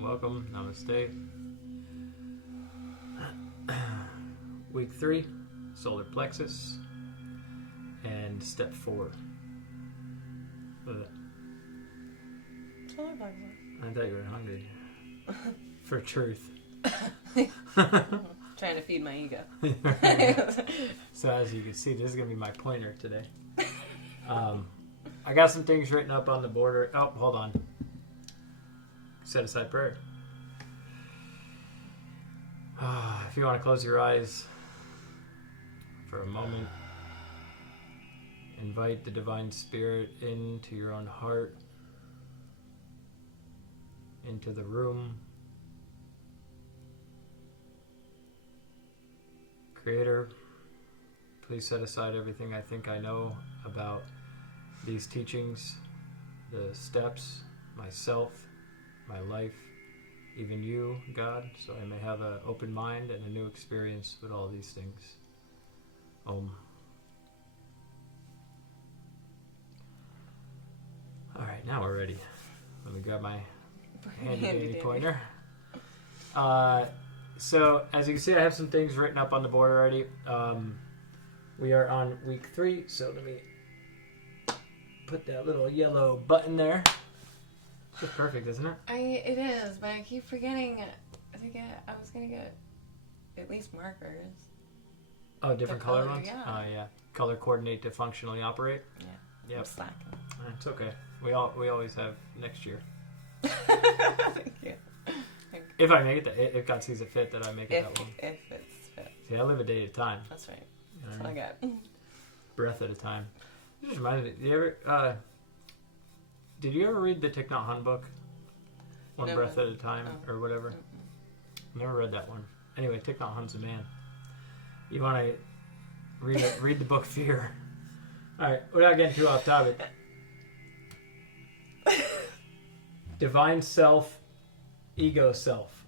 Welcome. Namaste. Week 3, solar plexus, and step 4. Solar plexus. I thought you were hungry. For truth. Trying to feed my ego. So as you can see, this is going to be my pointer today. I got some things written up on the border. Oh, hold on. Set aside prayer. If you want to close your eyes for a moment, invite the Divine Spirit into your own heart, into the room. Creator, please set aside everything I think I know about these teachings, the steps, myself, my life, even you, God, so I may have an open mind and a new experience with all these things. Om. All right, now we're ready. Let me grab my handy pointer. So, as you can see, I have some things written up on the board already. We are on week 3, so let me put that little yellow button there. It's perfect, isn't it? It is, but I keep forgetting I was going to get at least markers. Oh, different color ones? Yeah. Oh, yeah. Color coordinate to functionally operate? Yeah. Yep. I'm slacking. It's okay. We always have next year. Thank you. If I make it, if God sees it fit that I make it that long. If it's fit. See, I live a day at a time. That's right. You know That's what all I got. Breath at a time. It just reminded me, did you ever read the Thich Nhat Hanh book? One Never. Breath at a Time, or whatever? Mm-mm. Never read that one. Anyway, Thich Nhat Hanh's a man. You want to read the book Fear. Alright, without getting too off topic. Divine self, ego self.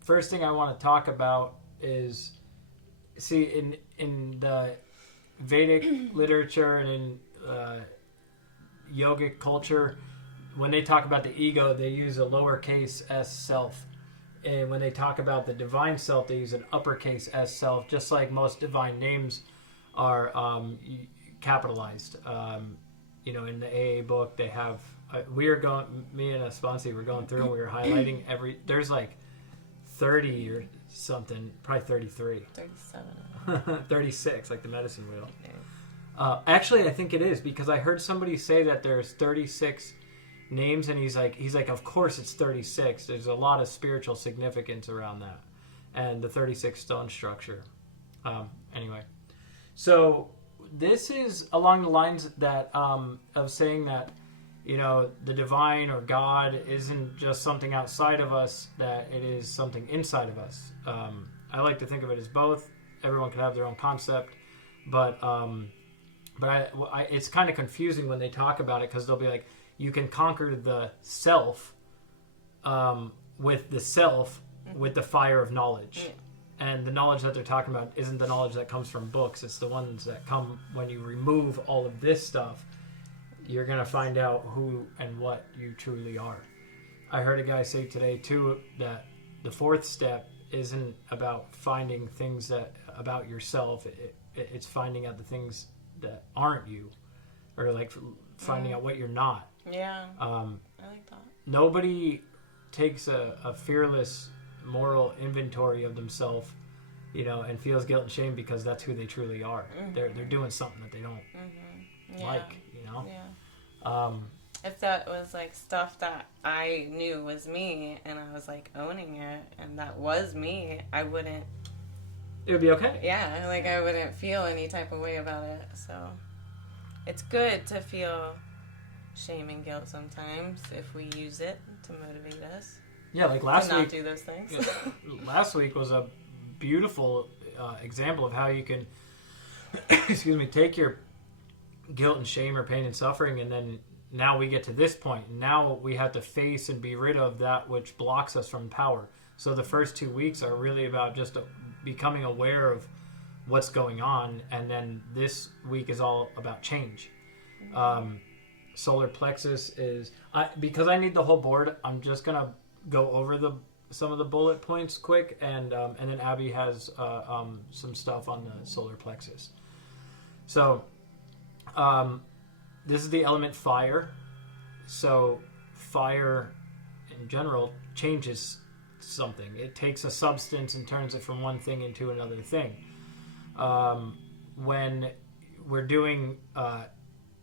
First thing I want to talk about is, see, in the Vedic literature and in yogic culture, when they talk about the ego, they use a lowercase s self. And when they talk about the divine self, they use an uppercase s self, just like most divine names are capitalized. In the AA book, they have... me and a sponsor were going through and we were highlighting there's like 30 or something, probably 33. 37. 36, like the medicine wheel. Okay. Actually, I think it is, because I heard somebody say that there's 36 names, and he's like, of course it's 36. There's a lot of spiritual significance around that, and the 36 stone structure. Anyway, so this is along the lines that of saying that, the divine or God isn't just something outside of us, that it is something inside of us. I like to think of it as both. Everyone can have their own concept, but it's kind of confusing when they talk about it, because they'll be like, you can conquer the self with the self with the fire of knowledge. And the knowledge that they're talking about isn't the knowledge that comes from books. It's the ones that come when you remove all of this stuff. You're going to find out who and what you truly are. I heard a guy say today, too, that the 4th step isn't about finding things about yourself. It's finding out the things that aren't you, or like finding out what you're not. Yeah, I like that. Nobody takes a fearless moral inventory of themselves, and feels guilt and shame because that's who they truly are. Mm-hmm. They're doing something that they don't like, Yeah. If that was like stuff that I knew was me and I was like owning it and that was me, I wouldn't... It would be okay. Yeah, like I wouldn't feel any type of way about it. So it's good to feel shame and guilt sometimes if we use it to motivate us. Yeah, like last week. Not do those things. Last week was a beautiful example of how you can, take your guilt and shame or pain and suffering and then now we get to this point. Now we have to face and be rid of that which blocks us from power. So the first 2 weeks are really about just becoming aware of what's going on, and then this week is all about change. Solar plexus is because I need the whole board. I'm just gonna go over some of the bullet points quick, and then Abby has some stuff on the solar plexus. So this is the element fire. So fire in general changes something. It takes a substance and turns it from one thing into another thing. When we're doing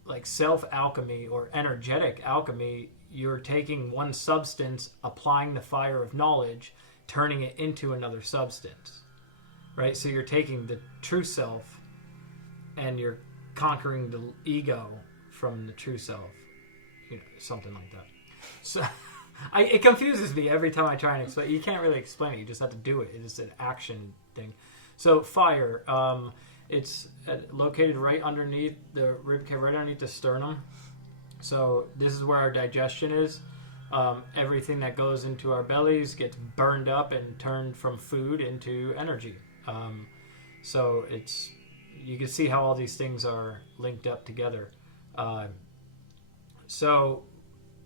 like self-alchemy or energetic alchemy, you're taking one substance, applying the fire of knowledge, turning it into another substance, right? So you're taking the true self and you're conquering the ego from the true self, something like that. So it confuses me every time I try and explain. You can't really explain it. You just have to do it. It's an action thing. So fire, it's located right underneath the rib cage, right underneath the sternum. So this is where our digestion is. Everything that goes into our bellies gets burned up and turned from food into energy. So you can see how all these things are linked up together. So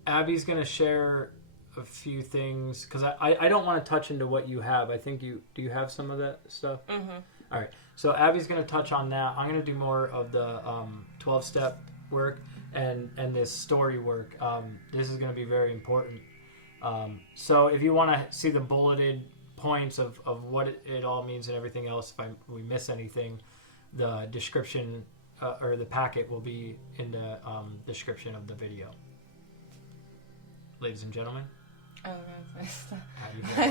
Abby's going to share a few things because I don't want to touch into what you have. I think do you have some of that stuff? Mm-hmm. All right. So Abby's going to touch on that. I'm going to do more of the 12-step work and this story work. This is going to be very important. So if you want to see the bulleted points of what it all means and everything else, if we miss anything, the description or the packet will be in the description of the video. Ladies and gentlemen. Oh, why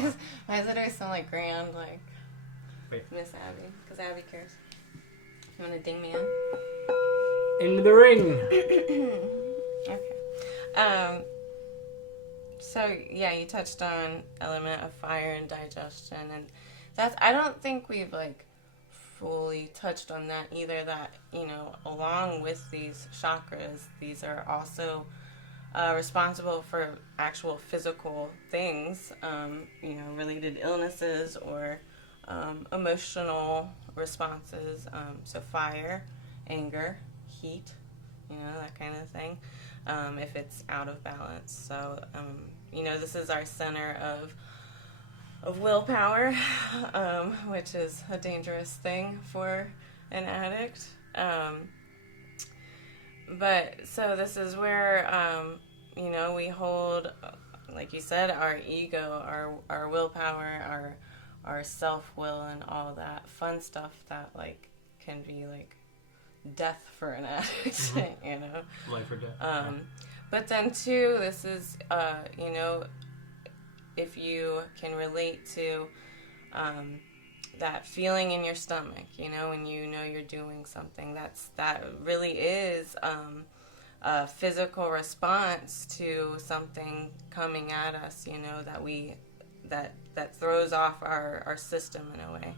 does it always sound like grand, like Miss Abby? Because Abby cares. You want to ding me in? Into the ring. Okay. So yeah, you touched on element of fire and digestion, and I don't think we've fully touched on that either. That along with these chakras, these are also responsible for actual physical things, related illnesses or emotional responses. So fire, anger, heat, that kind of thing, if it's out of balance. So, this is our center of willpower, which is a dangerous thing for an addict. But so this is where, we hold, like you said, our ego, our willpower, our self-will, and all that fun stuff that can be death for an addict, Mm-hmm. Life or death. But then too, this is, if you can relate to that feeling in your stomach, when you're doing something, that really is a physical response to something coming at us, that throws off our system in a way.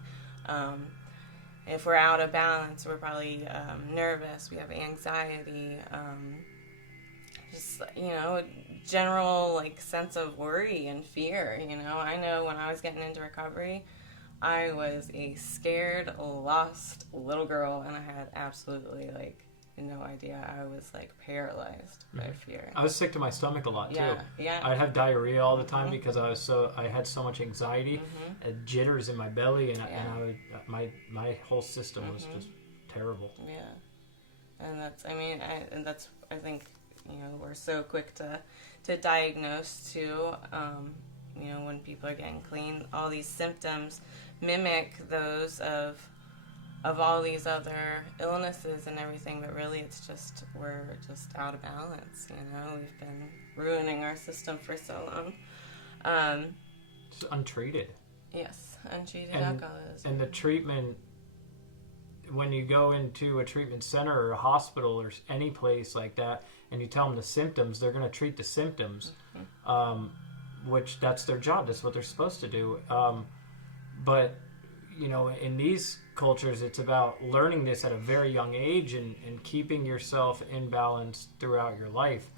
If we're out of balance, we're probably nervous, we have anxiety, just, general sense of worry and fear. I know when I was getting into recovery, I was a scared, lost little girl, and I had absolutely no idea. I was paralyzed by fear. I was sick to my stomach a lot too. Yeah. I'd have diarrhea all the time because I had so much anxiety, and jitters in my belly, and my whole system was just terrible. Yeah, and that's I think we're so quick to diagnose too. When people are getting clean, all these symptoms mimic those of all these other illnesses and everything, but really we're just out of balance. We've been ruining our system for so long. It's untreated. Yes, untreated alcoholism. And the treatment, when you go into a treatment center or a hospital or any place like that, and you tell them the symptoms, they're going to treat the symptoms, which that's their job. That's what they're supposed to do. But in these cultures, it's about learning this at a very young age and keeping yourself in balance throughout your life.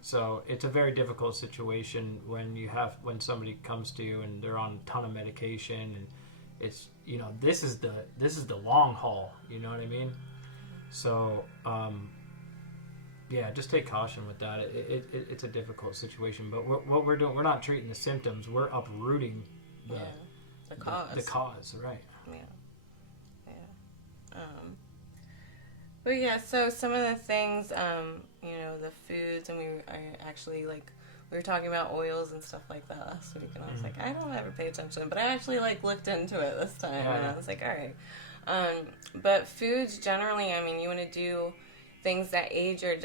So it's a very difficult situation when somebody comes to you and they're on a ton of medication, and it's, this is the long haul, you know what I mean? So, just take caution with that. It's a difficult situation, but what we're doing, we're not treating the symptoms, we're uprooting the cause. The cause, right. But yeah, so some of the things, the foods, and we were talking about oils and stuff like that last week, and I was like, I don't ever pay attention, but I actually looked into it this time, and I was like, all right. But foods generally, you want to do things that aid your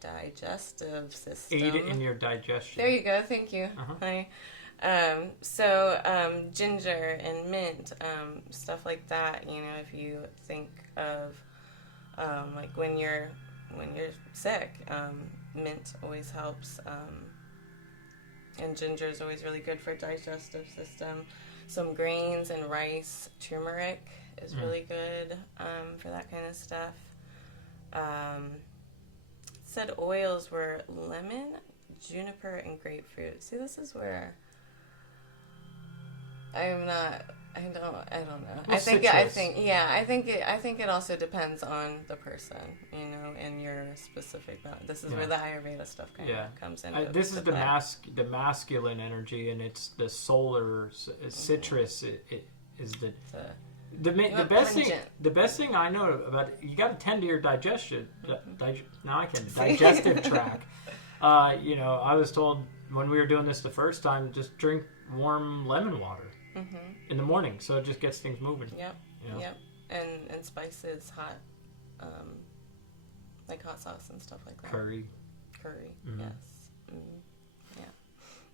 digestive system. Aid in your digestion. There you go. Thank you, honey. So ginger and mint, stuff like that. If you think of when you're sick, mint always helps, and ginger is always really good for digestive system. Some grains and rice, turmeric is really good for that kind of stuff. Said oils were lemon, juniper, and grapefruit. See, this is where I don't know. Well, I think it also depends on the person, and your specific. This is where the Ayurveda stuff kind of comes in. This is the masculine energy, and it's the solar citrus. It is the best thing. The best thing I know about it, you got to tend to your digestion. Digestive tract. I was told when we were doing this the first time, just drink warm lemon water in the morning, so it just gets things moving. Yep. And spices, hot, like hot sauce and stuff like that. Curry, yes.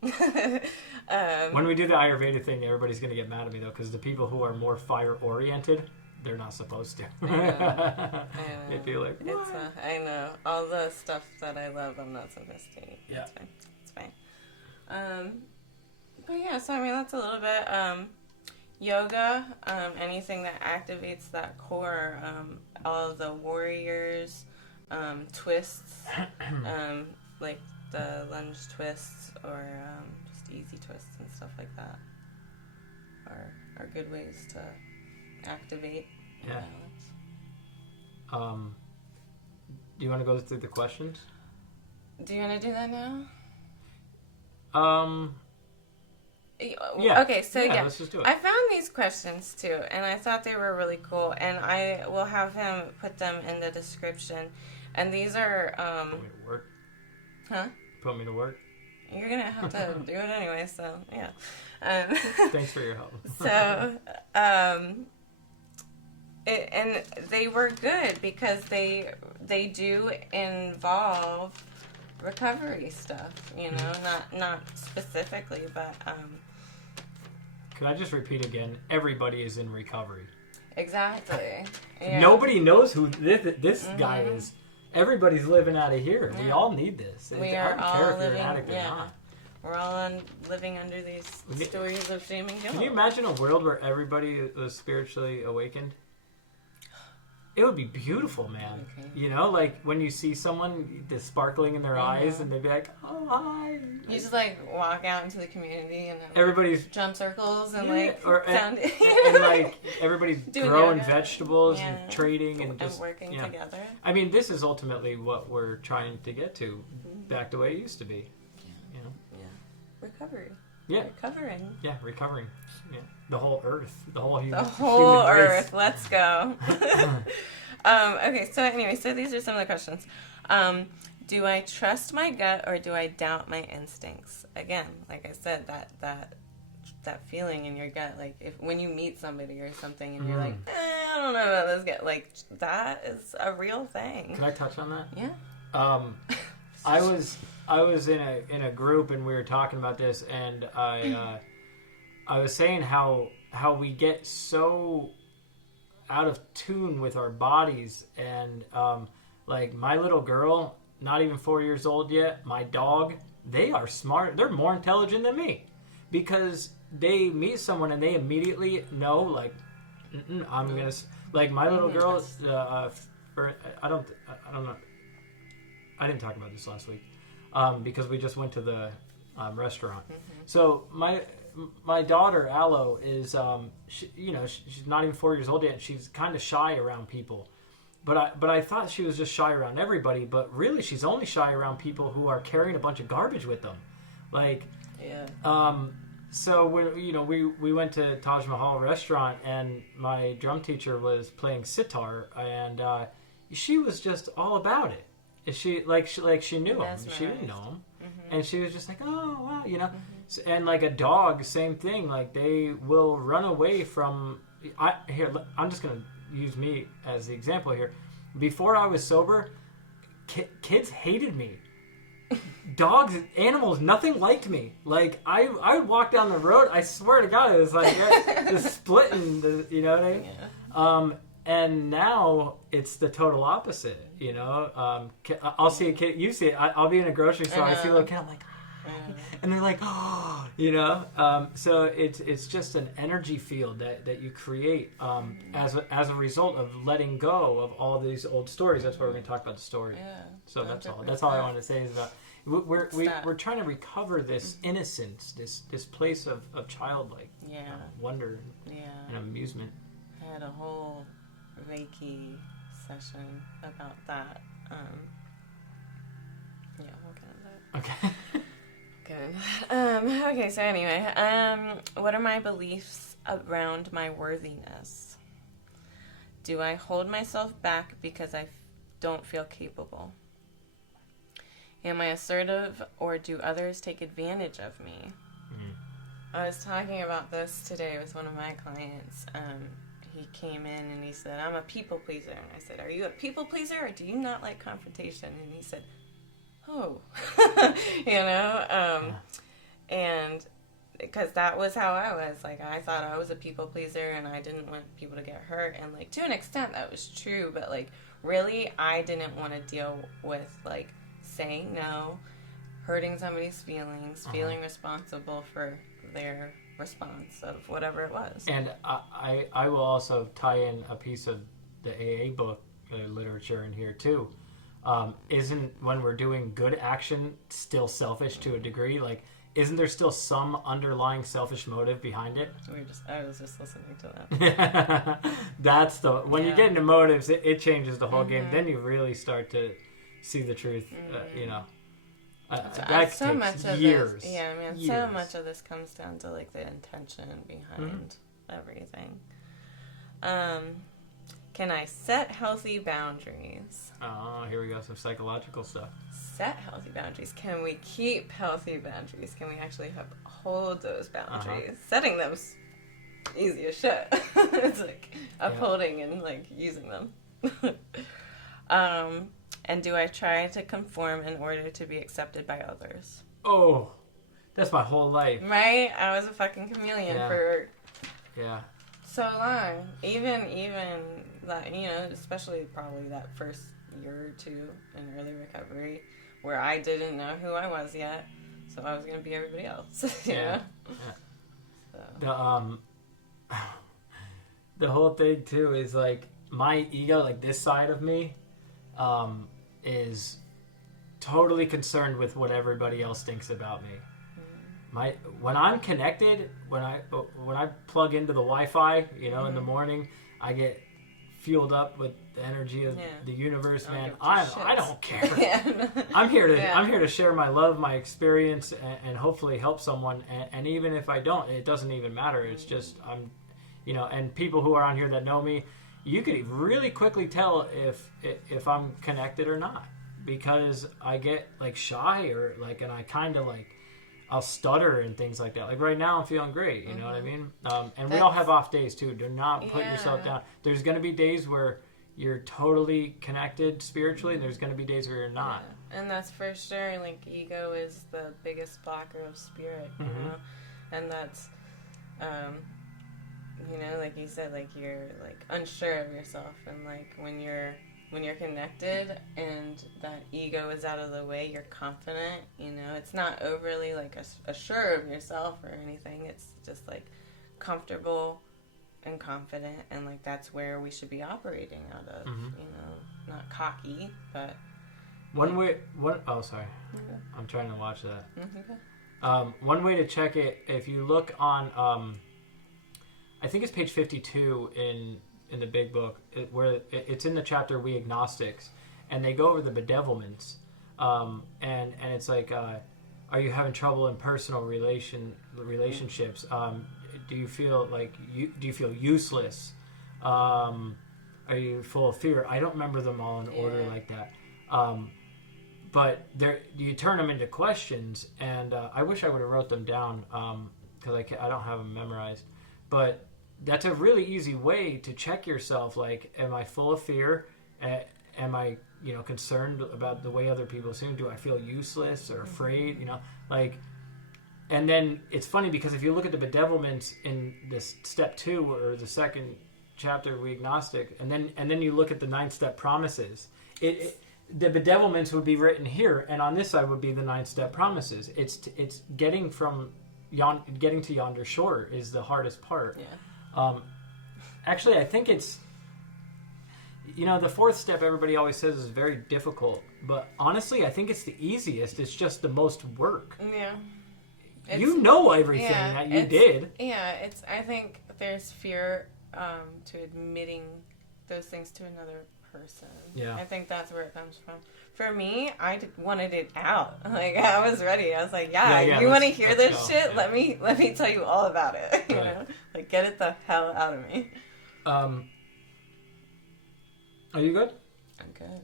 Yeah. When we do the Ayurveda thing, everybody's going to get mad at me, though, because the people who are more fire-oriented, they're not supposed to. I know. They'd be like, what? I know. All the stuff that I love, I'm not supposed to eat. Yeah. It's fine. But yeah, so that's a little bit. Yoga, anything that activates that core, all of the warriors, twists, like the lunge twists or just easy twists and stuff like that are good ways to activate balance. Do you want to go through the questions? Do you want to do that now? Yeah. Okay, so let's just do it. I found these questions too, and I thought they were really cool, and I will have him put them in the description. And these are Put me to work. Huh? Put me to work. You're gonna have to do it anyway, so yeah. Thanks for your help. So, and they were good because they do involve recovery stuff, not specifically, but Can I just repeat again? Everybody is in recovery. Exactly. Yeah. Nobody knows who this guy is. Everybody's living out of here. We all need this. We I are don't care all if you're living. an addict or not. We're all living under these stories of shame and guilt. Can you imagine a world where everybody was spiritually awakened? It would be beautiful, man. Okay. Like when you see someone, the sparkling in their eyes, and they'd be like, "Oh, hi." You just walk out into the community and everybody's jump circles and and everybody's growing vegetables and trading and just working together. This is ultimately what we're trying to get to, back the way it used to be. Recovery. Yeah. Recovering. Yeah, recovering. Yeah. The whole earth. The whole human earth. Race. Let's go. Okay, so anyway, these are some of the questions. Do I trust my gut or do I doubt my instincts? Again, like I said, that feeling in your gut, when you meet somebody or something and you're like, I don't know about this guy, that is a real thing. Can I touch on that? Yeah. I was in a group and we were talking about this, and I was saying how we get so out of tune with our bodies, and my little girl, not even 4 years old yet, my dog, they are smart. They're more intelligent than me because they meet someone and they immediately know, like, I'm gonna, like, my little girl. I don't know. I didn't talk about this last week because we just went to the restaurant. So my daughter Aloe is, she's not even 4 years old yet. And she's kind of shy around people. But I thought she was just shy around everybody. But really, she's only shy around people who are carrying a bunch of garbage with them. Like, so we went to Taj Mahal restaurant, and my drum teacher was playing sitar, and she was just all about it. She knew him. She didn't know him, and she was just like, oh wow, And like a dog, same thing. Like they will run away from. I'm just gonna use me as the example here. Before I was sober, kids hated me. Dogs, animals, nothing liked me. Like I would walk down the road. I swear to God, it was like just splitting. You know what I mean? And now it's the total opposite. I'll see a kid. You see it. I'll be in a grocery store. I see a little kid. I'm like. And they're like, oh, So it's just an energy field that you create as a result of letting go of all these old stories. That's why we're going to talk about the story. Yeah, so 100%. That's all I want to say is about we're trying to recover this innocence, this place of childlike wonder and amusement. I had a whole Reiki session about that. We'll get into that. Okay. Good. Okay, so anyway, what are my beliefs around my worthiness? Do I hold myself back because I don't feel capable? Am I assertive, or do others take advantage of me? I was talking about this today with one of my clients. He came in and he said, I'm a people pleaser. And I said, are you a people pleaser, or do you not like confrontation? And he said, oh, and because that was how I was. Like, I thought I was a people pleaser and I didn't want people to get hurt. And, like, to an extent that was true. But, like, really, I didn't want to deal with, like, saying no, hurting somebody's feelings, feeling responsible for their response of whatever it was. And I will also tie in a piece of the AA book literature in here, too. Isn't when we're doing good action still selfish to a degree? Like, isn't there still some underlying selfish motive behind it? I was just listening to that. That's when you get into motives, it changes the whole game. Then you really start to see the truth. That so takes much of years. This, years. So much of this comes down to like the intention behind everything. Can I set healthy boundaries? Oh, here we go. Some psychological stuff. Set healthy boundaries. Can we keep healthy boundaries? Can we actually hold those boundaries? Setting them's easy as shit. It's like upholding and like using them. And do I try to conform in order to be accepted by others? Oh, that's my whole life. Right? I was a fucking chameleon for so long. Even that, especially probably that first year or two in early recovery where I didn't know who I was yet. So I was going to be everybody else. you know? So. The whole thing too is like my ego, like this side of me, is totally concerned with what everybody else thinks about me. When I'm connected, when I plug into the Wi-Fi, in the morning, I get fueled up with the energy of the universe, man. I don't care. I'm here to share my love, my experience, and hopefully help someone. And even if I don't, it doesn't even matter. It's just and people who are on here that know me, you could really quickly tell if I'm connected or not, because I get like shy or like, and I kind of like, I'll stutter and things like that. Like right now I'm feeling great, you know what I mean? And we all have off days too. Do not put yourself down. There's going to be days where you're totally connected spiritually, and there's going to be days where you're not. Yeah. And that's for sure. Like ego is the biggest blocker of spirit, you know? And that's, like you said, like you're like unsure of yourself, and like when when you're connected and that ego is out of the way, you're confident, you know, it's not overly like assured of yourself or anything. It's just like comfortable and confident, and like that's where we should be operating out of, you know, not cocky, but oh, sorry. Okay. I'm trying to watch that. Okay. One way to check it, if you look on, I think it's page 52 in the big book, where it's in the chapter We Agnostics, and they go over the bedevilments, and it's like, are you having trouble in personal relationships? Do you feel like do you feel useless? Are you full of fear? I don't remember them all in order like that. But you turn them into questions, and I wish I would have wrote them down because I don't have them memorized. But that's a really easy way to check yourself. Like, am I full of fear? Am I, you know, concerned about the way other people seem? Do I feel useless or afraid? You know, like, and then it's funny because if you look at the bedevilments in this step 2 or the second chapter, We Agnostic, and then you look at the 9-step promises, the bedevilments would be written here, and on this side would be the 9-step promises. It's getting to yonder shore is the hardest part. Yeah. Actually, I think it's, you know, the 4th step everybody always says is very difficult, but honestly, I think it's the easiest. It's just the most work. Yeah. You know everything that you did. Yeah, I think there's fear to admitting those things to another person. Yeah. I think that's where it comes from. For me, I wanted it out. Like, I was ready. I was like, you want to hear this shit? Yeah. Let me tell you all about it. You know? Like, get it the hell out of me. Are you good? I'm good.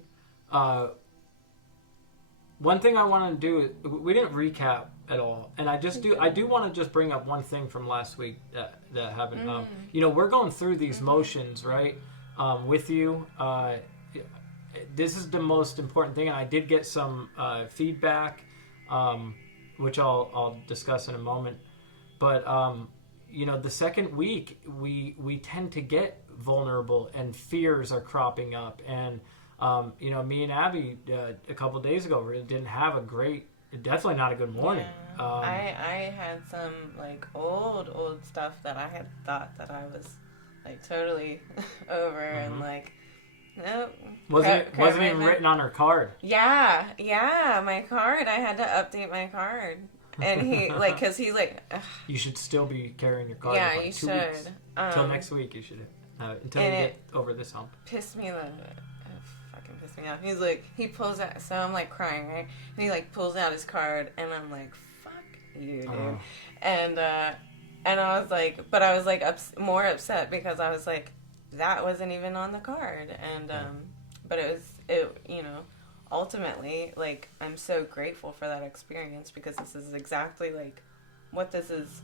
One thing I want to do is, we didn't recap at all, and I do want to just bring up one thing from last week that happened. You know, we're going through these motions, right? With you. This is the most important thing, and I did get some feedback, which I'll discuss in a moment. But you know, the second week we tend to get vulnerable, and fears are cropping up. And you know, me and Abby a couple of days ago really didn't have definitely not a good morning. Yeah. I had some like old stuff that I had thought that I was like totally over, and like. Nope. Wasn't even written on her card. Yeah, my card. I had to update my card, and he like, cause he's like, ugh. You should still be carrying your card. Yeah, like you 2 should. weeks. Until next week, you should have it until you get over this hump. Fucking pissed me off. He's like, he pulls out. So I'm like crying, right? And he like pulls out his card, and I'm like, fuck you, dude. And I was like, but I was like more upset because I was like. That wasn't even on the card, and but it you know, ultimately, like, I'm so grateful for that experience because this is exactly like what this is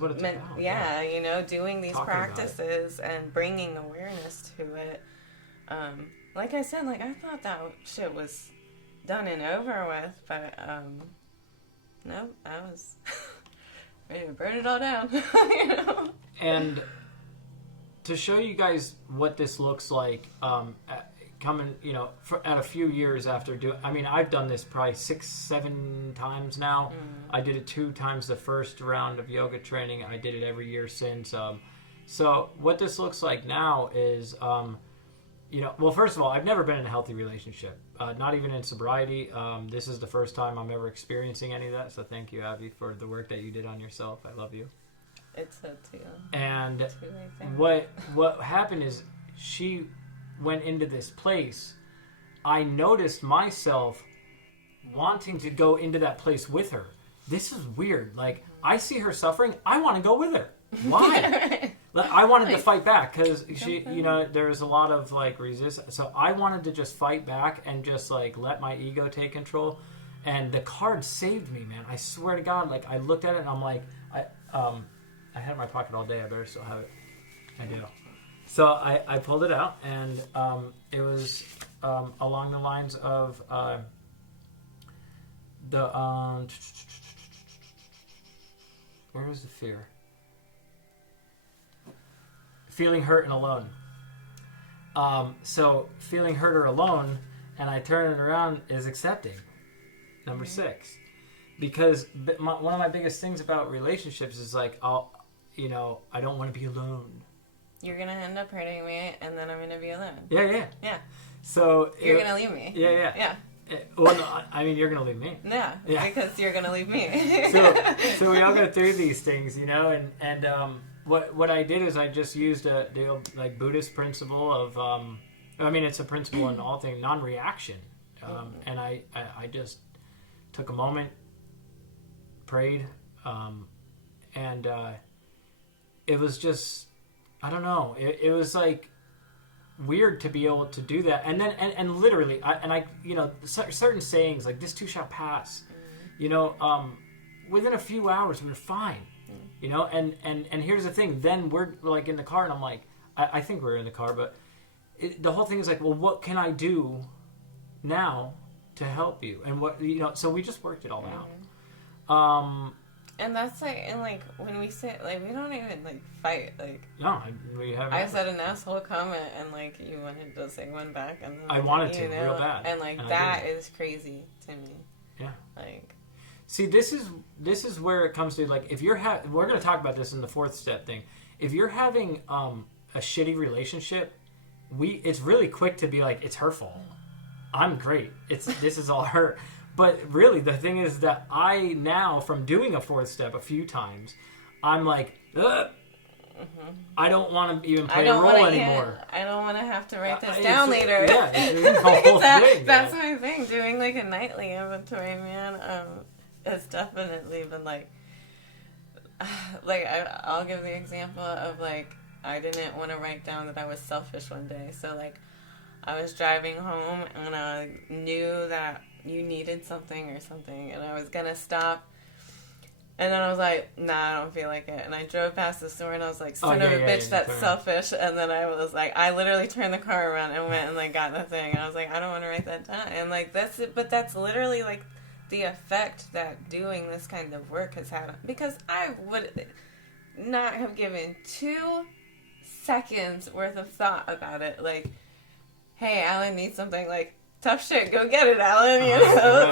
what it's meant. about. Yeah, you know, doing these practices and bringing awareness to it. Like I said, like I thought that shit was done and over with, but no, I was ready to burn it all down. You know, and. To show you guys what this looks like, coming, you know, at a few years after I mean, I've done this probably 6-7 times now. I did it 2 times the first round of yoga training. I did it every year since. So what this looks like now is, you know, well, first of all, I've never been in a healthy relationship, not even in sobriety. This is the first time I'm ever experiencing any of that. So thank you, Abby, for the work that you did on yourself. I love you. It's so too. And what happened is she went into this place. I noticed myself wanting to go into that place with her. This is weird. Like, I see her suffering. I want to go with her. Why? Like, I wanted to fight back because she, you know, there's a lot of like resistance. So I wanted to just fight back and just like let my ego take control. And the card saved me, man. I swear to God. Like, I looked at it and I'm like, I had it in my pocket all day. I better still have it. I do. So I pulled it out, and it was along the lines of where was the fear? Feeling hurt and alone. So feeling hurt or alone, and I turn it around, is accepting. Number 6. Because one of my biggest things about relationships is like, I don't want to be alone. You're going to end up hurting me, and then I'm going to be alone. Yeah. So you're going to leave me. Yeah. Well, no, I mean, you're going to leave me. Yeah, because you're going to leave me. so we all go through these things, and what I did is I just used the old, like, Buddhist principle of, it's a principle in all things, non-reaction. And I just took a moment, prayed, and it was just, I don't know, it was like weird to be able to do that. And then, and literally, certain sayings like, this too shall pass, within a few hours we were fine. And here's the thing. Then we're like in the car, and I'm like, I think we're in the car, but the whole thing is like, well, what can I do now to help you? And what, so we just worked it all out. And that's like, and like when we say, like, we don't even like fight. Like, no, we haven't. I said an asshole comment, and like you wanted to say one back, and then, I wanted to real bad, and like that is crazy to me. Yeah. Like, see, this is where it comes to, like, if you're we're going to talk about this in the 4th step thing. If you're having a shitty relationship, it's really quick to be like, it's her fault. I'm great. This is all her. But really, the thing is that I now, from doing a 4th step a few times, I'm like, I don't want to even play a role anymore. I don't want to have to write this down later. Yeah, it's the whole thing. That's my thing. Doing like a nightly inventory, man, has definitely been like I'll give the example of like, I didn't want to write down that I was selfish one day. So like, I was driving home and I knew that you needed something or something, and I was gonna stop, and then I was like, nah, I don't feel like it, and I drove past the store, and I was like, son of a bitch, that's selfish. And then I was like, I literally turned the car around and went and like got the thing, and I was like, I don't want to write that down. And like, that's it. But that's literally like the effect that doing this kind of work has had, because I would not have given 2 seconds worth of thought about it. Like, hey, Alan needs something, like, tough shit, go get it, Alan,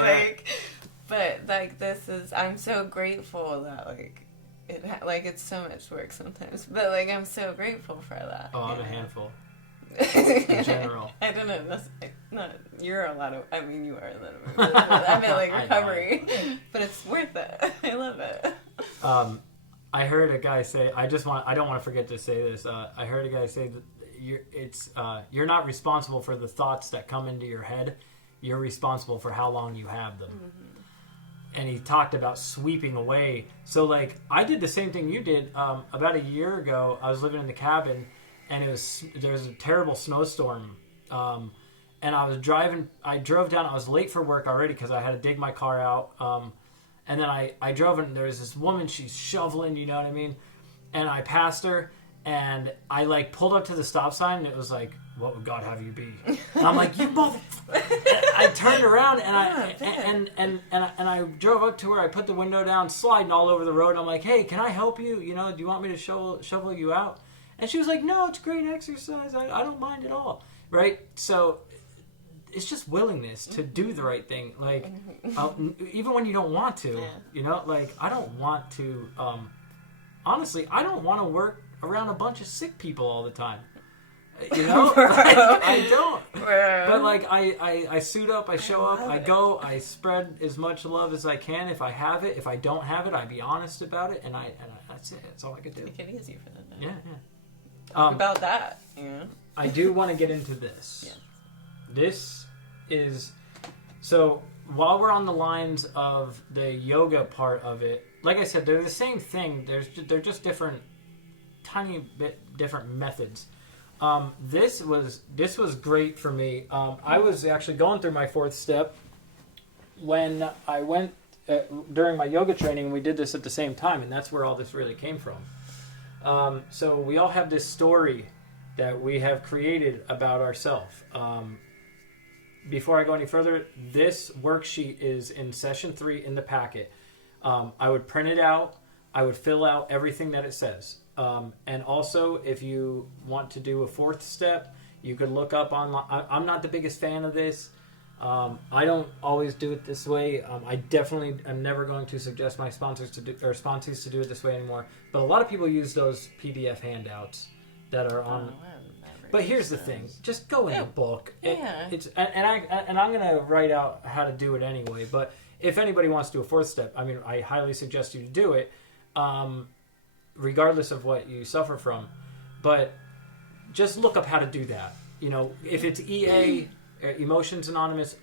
like, but, like, I'm so grateful that, like, it's so much work sometimes, but, like, I'm so grateful for that. Oh, I'm a handful. In general. I don't know, you're a lot of, I mean, you are a lot of, I mean, like, recovery, but it's worth it. I love it. I heard a guy say, I don't want to forget to say this, I heard a guy say that you're not responsible for the thoughts that come into your head. You're responsible for how long you have them. Mm-hmm. And he talked about sweeping away. So, like, I did the same thing you did. About a year ago, I was living in the cabin, and there was a terrible snowstorm. And I drove down. I was late for work already because I had to dig my car out. And then I drove, and there was this woman. She's shoveling, you know what I mean? And I passed her. And I, like, pulled up to the stop sign, and it was like, what would God have you be? And I'm like, you motherfucker. I turned around, and I drove up to her. I put the window down, sliding all over the road. And I'm like, hey, can I help you? Do you want me to shovel you out? And she was like, no, it's great exercise. I don't mind at all. Right? So it's just willingness to do the right thing. Like, even when you don't want to, like, I don't want to, honestly, I don't want to work around a bunch of sick people all the time. I don't. But like, I suit up, I show up, I go, I spread as much love as I can. If I have it, if I don't have it, I be honest about it, and I that's it. That's all I can do. Make it easy for them. Yeah. Talk about that. I do want to get into this. Yeah. This is so. While we're on the lines of the yoga part of it, like I said, they're the same thing. They're just different. Tiny bit different methods. This was great for me. I was actually going through my 4th step when I went during my yoga training. We did this at the same time, and that's where all this really came from. So we all have this story that we have created about ourselves. Before I go any further, this worksheet is in session 3 in the packet. I would print it out. I would fill out everything that it says. And also, if you want to do a 4th step, You could look up online. I'm not the biggest fan of this. I don't always do it this way. I definitely am never going to suggest my sponsors to do it this way anymore. But a lot of people use those PDF handouts that are on. But here's the thing: just go in the book. And I'm gonna write out how to do it anyway. But if anybody wants to do a fourth step, I mean, I highly suggest you to do it, regardless of what you suffer from. But just look up how to do that. You know, if it's EA. Emotions Anonymous,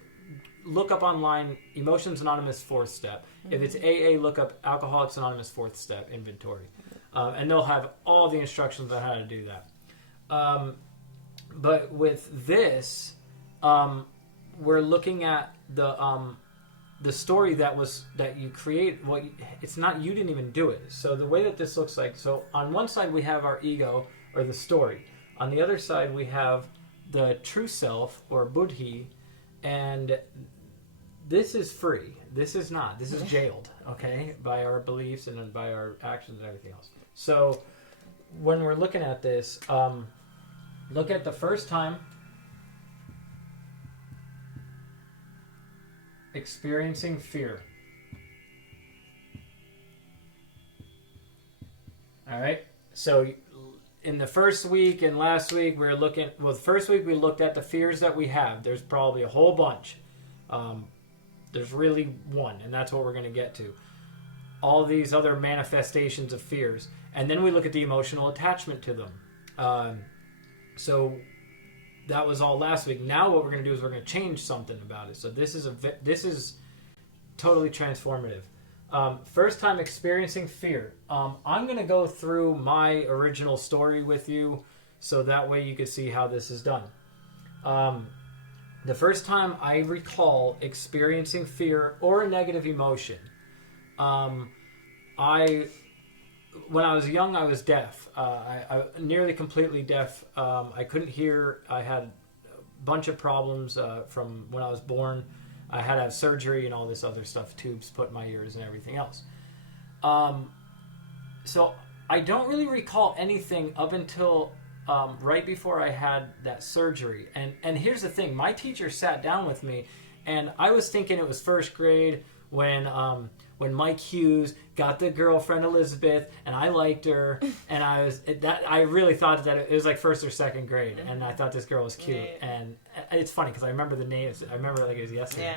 look up online Emotions Anonymous fourth step. If it's AA, look up Alcoholics Anonymous fourth step inventory, and they'll have all the instructions on how to do that. But with this, we're looking at the story that you create. Well, it's not, you didn't even do it. So the way that this looks like, so on one side we have our ego or the story. On the other side we have the true self or buddhi, and this is free. This is not. This is jailed, okay, by our beliefs and by our actions and everything else. So when we're looking at this, look at the first time experiencing fear. All right, so in the first week and last week, we were looking... Well, the first week we looked at the fears that we have. There's probably a whole bunch. There's really one, and that's what we're going to get to. All these other manifestations of fears. And then we look at the emotional attachment to them. So that was all last week. Now what we're going to do is we're going to change something about it. So this is totally transformative. First time experiencing fear. I'm going to go through my original story with you so that way you can see how this is done. The first time I recall experiencing fear or a negative emotion, when I was young, I was deaf. I nearly completely deaf. I couldn't hear. I had a bunch of problems from when I was born. I had to have surgery and all this other stuff, tubes put in my ears and everything else. So I don't really recall anything up until right before I had that surgery. And here's the thing. My teacher sat down with me, and I was thinking it was first grade when Mike Hughes got the girlfriend Elizabeth, and I liked her, and I really thought that it was like first or second grade, and I thought this girl was cute. And it's funny because I remember the names. I remember like it was yesterday.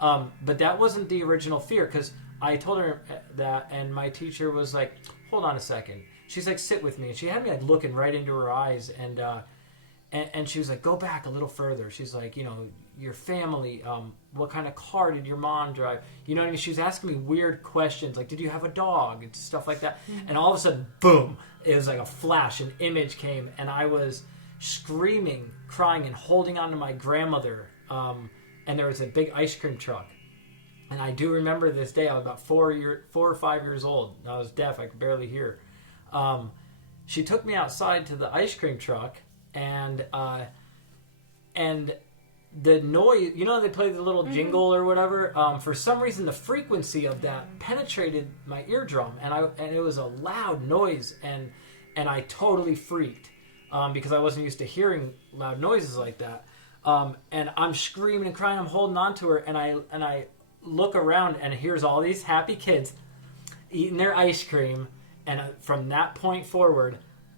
Yeah. But that wasn't the original fear, because I told her that, and my teacher was like, "Hold on a second." She's like, "Sit with me," and she had me like looking right into her eyes, and she was like, "Go back a little further." She's like, your family, what kind of car did your mom drive? You know what I mean? She was asking me weird questions, like, did you have a dog? And stuff like that. Mm-hmm. And all of a sudden, boom, it was like a flash, an image came, and I was screaming, crying, and holding on to my grandmother. And there was a big ice cream truck. And I do remember this day, I was about 4 or 5 years old. I was deaf, I could barely hear. She took me outside to the ice cream truck, and the noise, they play the little jingle or whatever. For some reason, the frequency of that penetrated my eardrum, and it was a loud noise, and I totally freaked because I wasn't used to hearing loud noises like that. And I'm screaming and crying. I'm holding on to her, and I look around, and here's all these happy kids eating their ice cream. And from that point forward,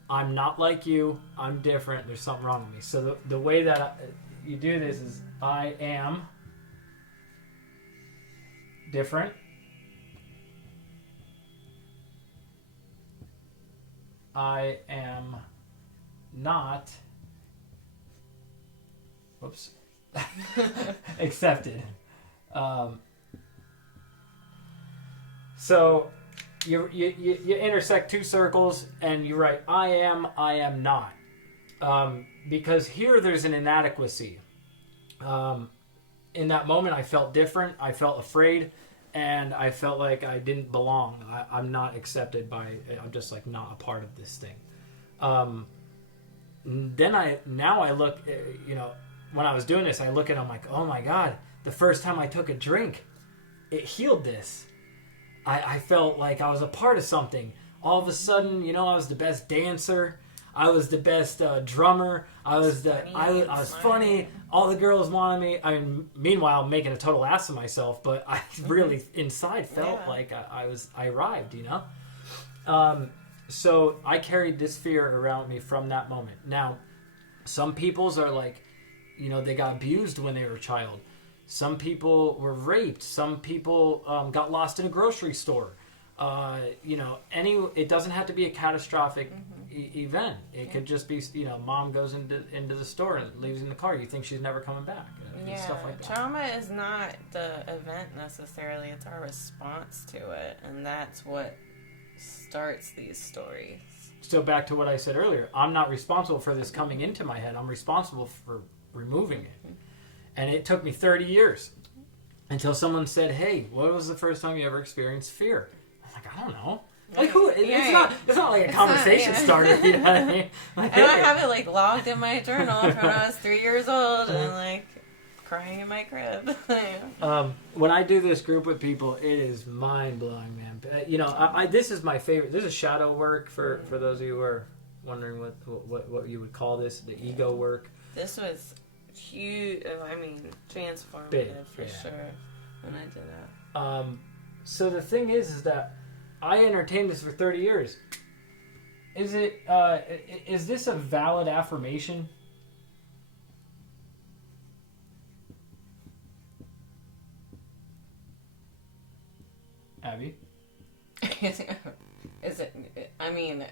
I'm not like you. I'm different. There's something wrong with me. So the way that you do this is I am different. I am not accepted. So you intersect two circles and you write I am not. Because here there's an inadequacy. In that moment I felt different, I felt afraid, and I felt like I didn't belong. I'm not accepted I'm just like not a part of this thing. Then I look, when I was doing this, I look and I'm like, oh my God, the first time I took a drink, it healed this. I felt like I was a part of something. All of a sudden, I was the best dancer. I was the best drummer. I was funny. All the girls wanted me. I mean, meanwhile, I'm making a total ass of myself, but I really inside felt like I arrived, you know? So I carried this fear around me from that moment. Now, some people's are like, you know, they got abused when they were a child. Some people were raped. Some people got lost in a grocery store. You know, it doesn't have to be a catastrophic event. It could just be, you know, mom goes into the store and leaves in the car. You think she's never coming back. Stuff like that. Trauma is not the event necessarily. It's our response to it. And that's what starts these stories. So back to what I said earlier. I'm not responsible for this coming into my head. I'm responsible for removing it. And it took me 30 years until someone said, hey, what was the first time you ever experienced fear? I'm like, I don't know. Like, it's not like a conversation starter. You know what I mean? Like, and I have it, like, logged in my journal from when I was 3 years old and, like, crying in my crib. When I do this group with people, it is mind-blowing, man. You know, this is my favorite. This is shadow work for those of you who are wondering what you would call this, the ego work. This was huge. I mean, transformative for sure when I did that. So the thing is that I entertained this for 30 years. Is this a valid affirmation? Abby? Is it? I mean,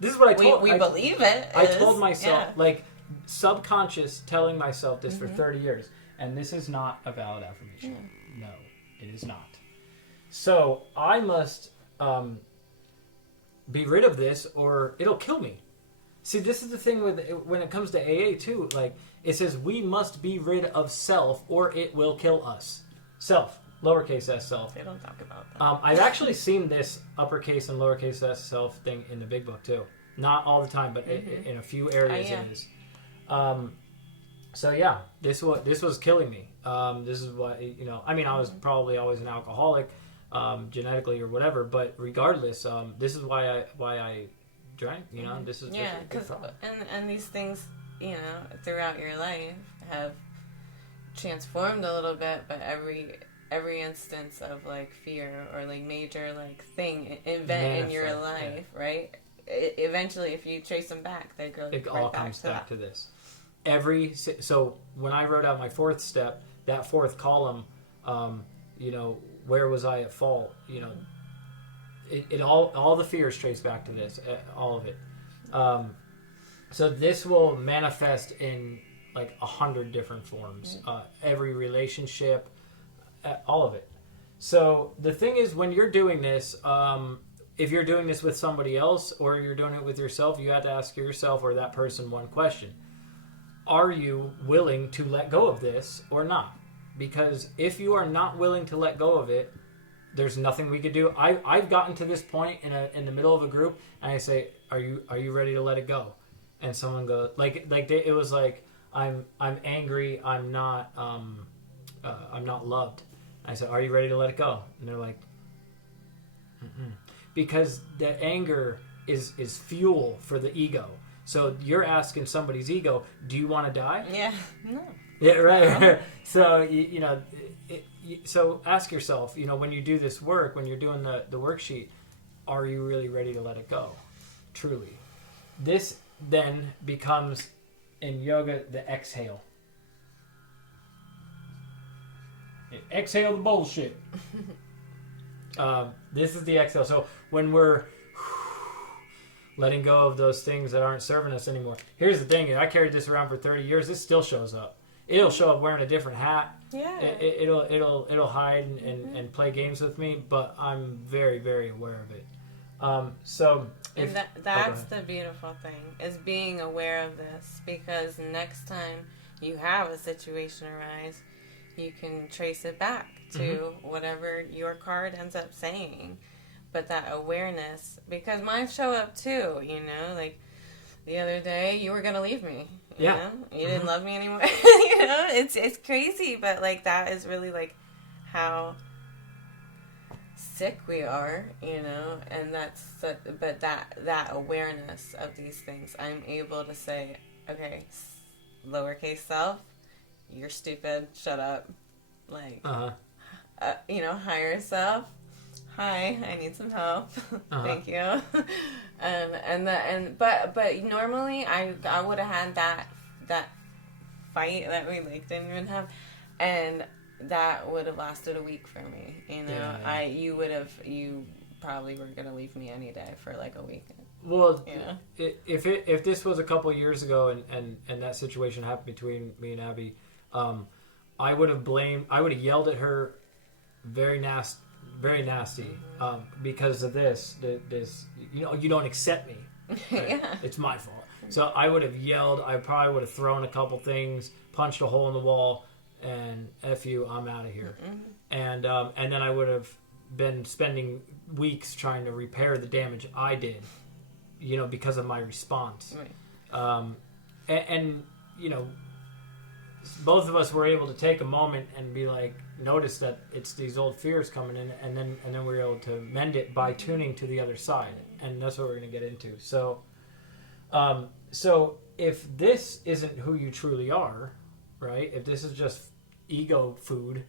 this is what I told. We believe it. I told myself, like, subconscious telling myself this for 30 years, and this is not a valid affirmation. No, it is not. So I must be rid of this, or it'll kill me. See, this is the thing when it comes to AA too. Like, it says we must be rid of self, or it will kill us. Self, lowercase s self. They don't talk about that. I've actually seen this uppercase and lowercase s self thing in the Big Book too. Not all the time, but in a few areas it is. So yeah, this was killing me. This is what, you know. I mean, I was probably always an alcoholic, genetically or whatever. But regardless, this is why I drank. You know, this is because and these things, you know, throughout your life have transformed a little bit. But every instance of like fear or like major like event in your life, right? Eventually, if you trace them back, they go. It all comes back to this. So when I wrote out my fourth step, that fourth column, you know, where was I at fault? You know, it all the fears trace back to this, all of it. So this will manifest in like 100 different forms. Every relationship, all of it. So the thing is, when you're doing this, if you're doing this with somebody else or you're doing it with yourself, you have to ask yourself or that person one question. Are you willing to let go of this or not? Because if you are not willing to let go of it, there's nothing we could do. I've gotten to this point in the middle of a group, and I say, "Are you ready to let it go?" And someone goes, it was like, "I'm angry. I'm not loved." I said, "Are you ready to let it go?" And they're like, "Mm-mm." Because the anger is fuel for the ego. So you're asking somebody's ego, do you want to die? Yeah, no. Yeah, right. No. So, you know, so ask yourself, you know, when you do this work, when you're doing the worksheet, are you really ready to let it go? Truly. This then becomes, in yoga, the exhale. Exhale the bullshit. This is the exhale. So when we're letting go of those things that aren't serving us anymore. Here's the thing. I carried this around for 30 years. This still shows up. It'll show up wearing a different hat. Yeah. It'll hide and play games with me, but I'm very, very aware of it. That's the beautiful thing, is being aware of this, because next time you have a situation arise, you can trace it back to whatever your card ends up saying. But that awareness, because mine show up too, you know, like the other day you were going to leave me. You know? You didn't love me anymore. You know, it's crazy, but like that is really like how sick we are, and but that awareness of these things, I'm able to say, okay, lowercase self, you're stupid, shut up. Like, higher self, hi, I need some help. Thank you. But normally I would have had that fight that we didn't even have, and that would have lasted a week for me. Yeah. You probably were gonna leave me any day for a week. Well, if this was a couple years ago and that situation happened between me and Abby, I would have yelled at her very nasty, because of this you don't accept me. Right? Yeah. It's my fault. So I would have yelled. I probably would have thrown a couple things, punched a hole in the wall, and F you, I'm out of here. And then I would have been spending weeks trying to repair the damage I did, because of my response. Right. And both of us were able to take a moment and be notice that it's these old fears coming in, and then we were able to mend it by tuning to the other side, and that's what we're going to get into. So if this isn't who you truly are, right? If this is just ego food,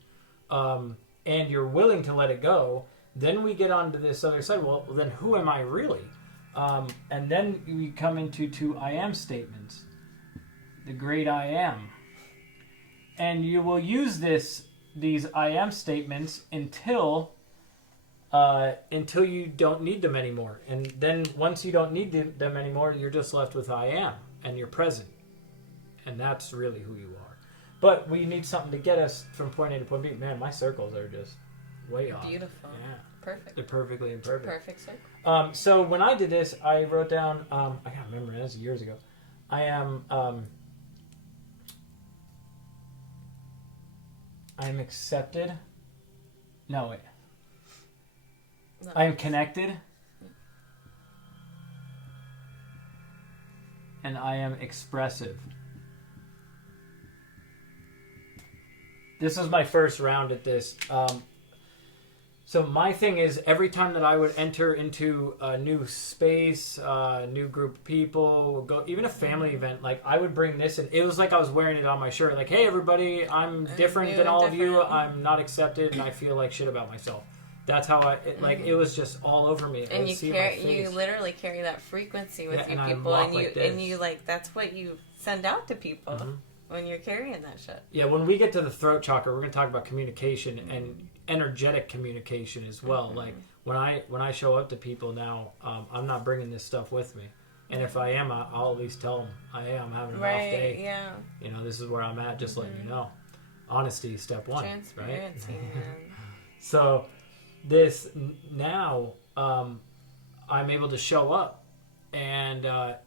and you're willing to let it go, then we get onto this other side. Well, then who am I really? And then we come into 2 I am statements. The great I am. And you will use these I am statements until you don't need them anymore. And then once you don't need them anymore, you're just left with I am, and you're present. And that's really who you are. But we need something to get us from point A to point B. Man, my circles are just way off. Beautiful. Yeah. Perfect. They're perfectly imperfect. Perfect circle. So when I did this, I wrote down, I can't remember, that was years ago. I am accepted. No, wait. No. I am connected. And I am expressive. This was my first round at this. So my thing is, every time that I would enter into a new space, a new group of people, even a family event, I would bring this, and it was like I was wearing it on my shirt. Hey, everybody, I'm different than all of you. I'm not accepted, and I feel like shit about myself. That's how it was just all over me. And you literally carry that frequency with you people, and you that's what you send out to people when you're carrying that shit. Yeah, when we get to the throat chakra, we're going to talk about communication and energetic communication as well. When I show up to people now, I'm not bringing this stuff with me, and if I am, I'll at least tell them I'm having an off day. Yeah. This is where I'm at. Just letting you know. Honesty, step one. Transparency. Right? So this now, I'm able to show up, and I,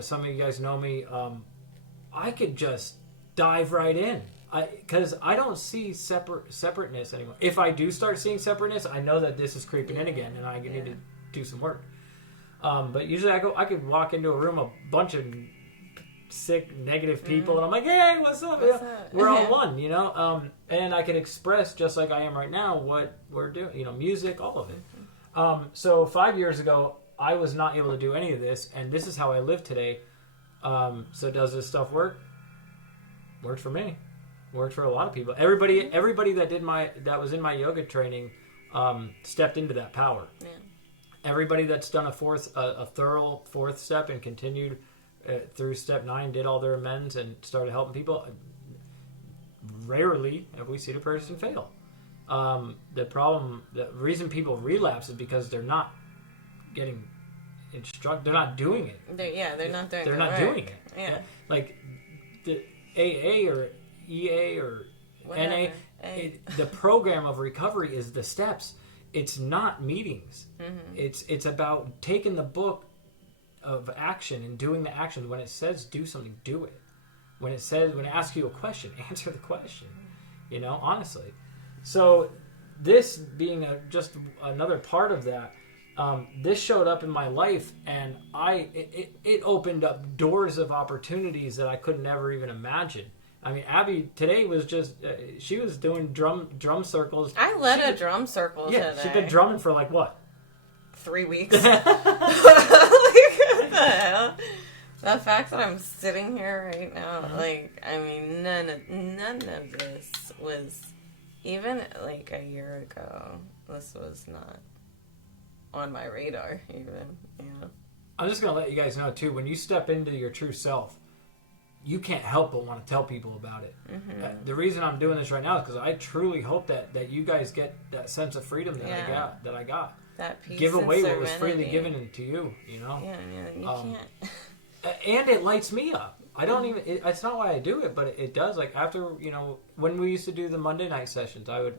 some of you guys know me. I could just dive right in. Because I don't see separateness anymore. If I do start seeing separateness, I know that this is creeping in again, and I need to do some work. But usually I could walk into a room, a bunch of sick, negative people, and I'm like, hey, what's up? We're all one, and I can express, just like I am right now, what we're doing, music, all of it. So 5 years ago, I was not able to do any of this, and this is how I live today. So does this stuff work? Worked for me. Worked for a lot of people. Everybody that was in my yoga training stepped into that power. Yeah. Everybody that's done a thorough fourth step and continued through step 9, did all their amends and started helping people. Rarely have we seen a person fail. The reason people relapse is because they're not getting instructed. They're not doing it. They're not doing it. They're not doing it. Yeah. Like the AA or EA or Whatever. NA, the program of recovery is the steps. It's not meetings. It's about taking the book of action and doing the action. When it says do something, do it. When it asks you a question, answer the question. Honestly. So this being just another part of that, this showed up in my life, and it opened up doors of opportunities that I could never even imagine. I mean, Abby today was just, she was doing drum circles. I led a drum circle today. She's been drumming for like what? 3 weeks. Like, what the hell? The fact that I'm sitting here right now, like, I mean, none of this was, even like a year ago, this was not on my radar even, you know. I'm just going to let you guys know too, when you step into your true self, you can't help but want to tell people about it. Mm-hmm. The reason I'm doing this right now is because I truly hope that you guys get that sense of freedom that I got. That peace give away and what was serenity. freely given to you, you know? Yeah, you can't. And it lights me up. I don't even, it's not why I do it, but it does. Like after, you know, when we used to do the Monday night sessions, I would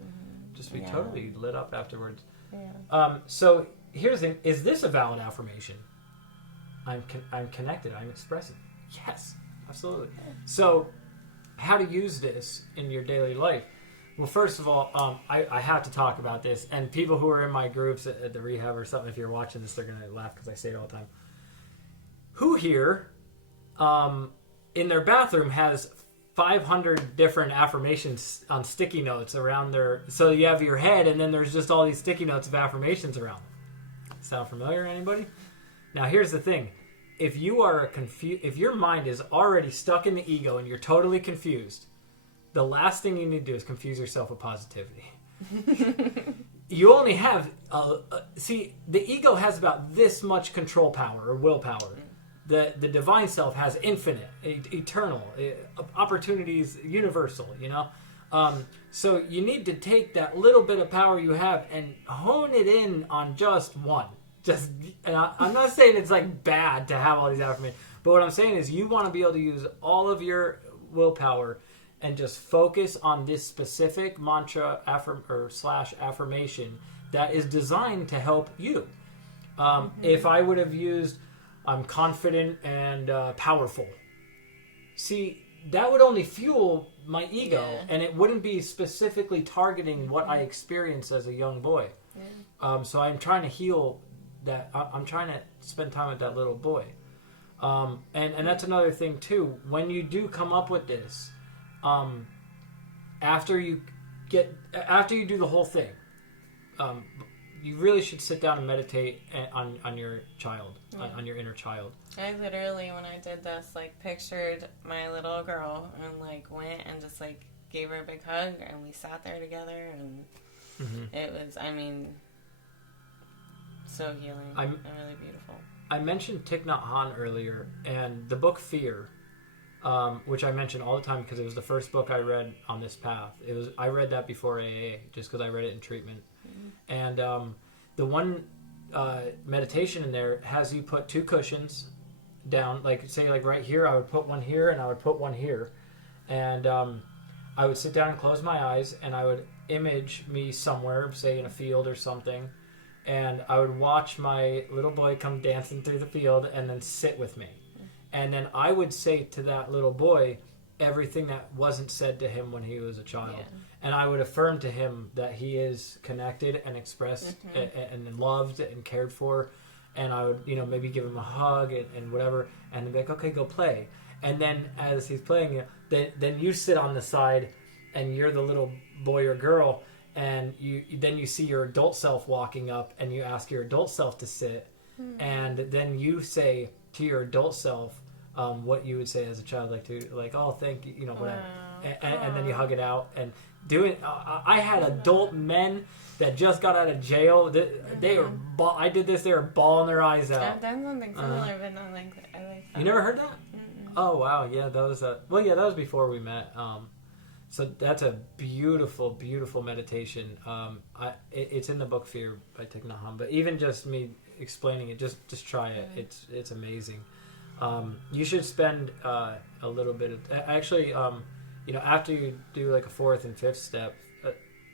just be totally lit up afterwards. Yeah. So here's the thing. Is this a valid affirmation? I'm connected. I'm expressing. Yes, absolutely. So how to use this in your daily life? Well, first of all, I have to talk about this. And people who are in my groups at the rehab or something, if you're watching this, they're going to laugh because I say it all the time. Who here in their bathroom has 500 different affirmations on sticky notes around their... So you have your head, and then there's just all these sticky notes of affirmations around them. Sound familiar, anybody? Now, here's the thing. If you are if your mind is already stuck in the ego and you're totally confused, the last thing you need to do is confuse yourself with positivity. You only have... see, the ego has about this much control power or willpower. The divine self has infinite, eternal, opportunities, universal, you know? So you need to take that little bit of power you have and hone it in on just one. And I'm not saying it's like bad to have all these affirmations, but what I'm saying is you want to be able to use all of your willpower and just focus on this specific mantra / affirmation that is designed to help you. If I would have used... I'm confident and powerful. See, that would only fuel my ego, and it wouldn't be specifically targeting what I experienced as a young boy. Yeah. So I'm trying to heal that. I'm trying to spend time with that little boy. And that's another thing, too. When you do come up with this, after you do the whole thing, you really should sit down and meditate on your child, on your inner child. I literally, when I did this, like, pictured my little girl and, like, went and just, like, gave her a big hug, and we sat there together, and it was, I mean, so healing and really beautiful. I mentioned Thich Nhat Hanh earlier, and the book Fear, which I mention all the time because it was the first book I read on this path. I read that before AA, just because I read it in treatment. And the one meditation in there has you put 2 cushions down, like say like right here. I would put one here and I would put one here, and I would sit down and close my eyes, and I would image me somewhere, say in a field or something, and I would watch my little boy come dancing through the field and then sit with me, and then I would say to that little boy everything that wasn't said to him when he was a child. Yeah. And I would affirm to him that he is connected and expressed and loved and cared for. And I would, maybe give him a hug and whatever. And then be like, okay, go play. And then as he's playing, then you sit on the side and you're the little boy or girl. And then you see your adult self walking up and you ask your adult self to sit. Mm-hmm. And then you say to your adult self what you would say as a child, oh, thank you, whatever. And then you hug it out and do it. I had adult men that just got out of jail. They were. I did this. They were bawling their eyes out. I've done something similar, but not like that. I like that. You never heard that? Mm-mm. Oh wow, yeah, that was that was before we met. So that's a beautiful, beautiful meditation. It's in the book Fear by Thich Nhat Hanh. But even just me explaining it, just try it. Mm-hmm. It's amazing. You should spend a little bit of actually. After you do like a 4th and 5th step,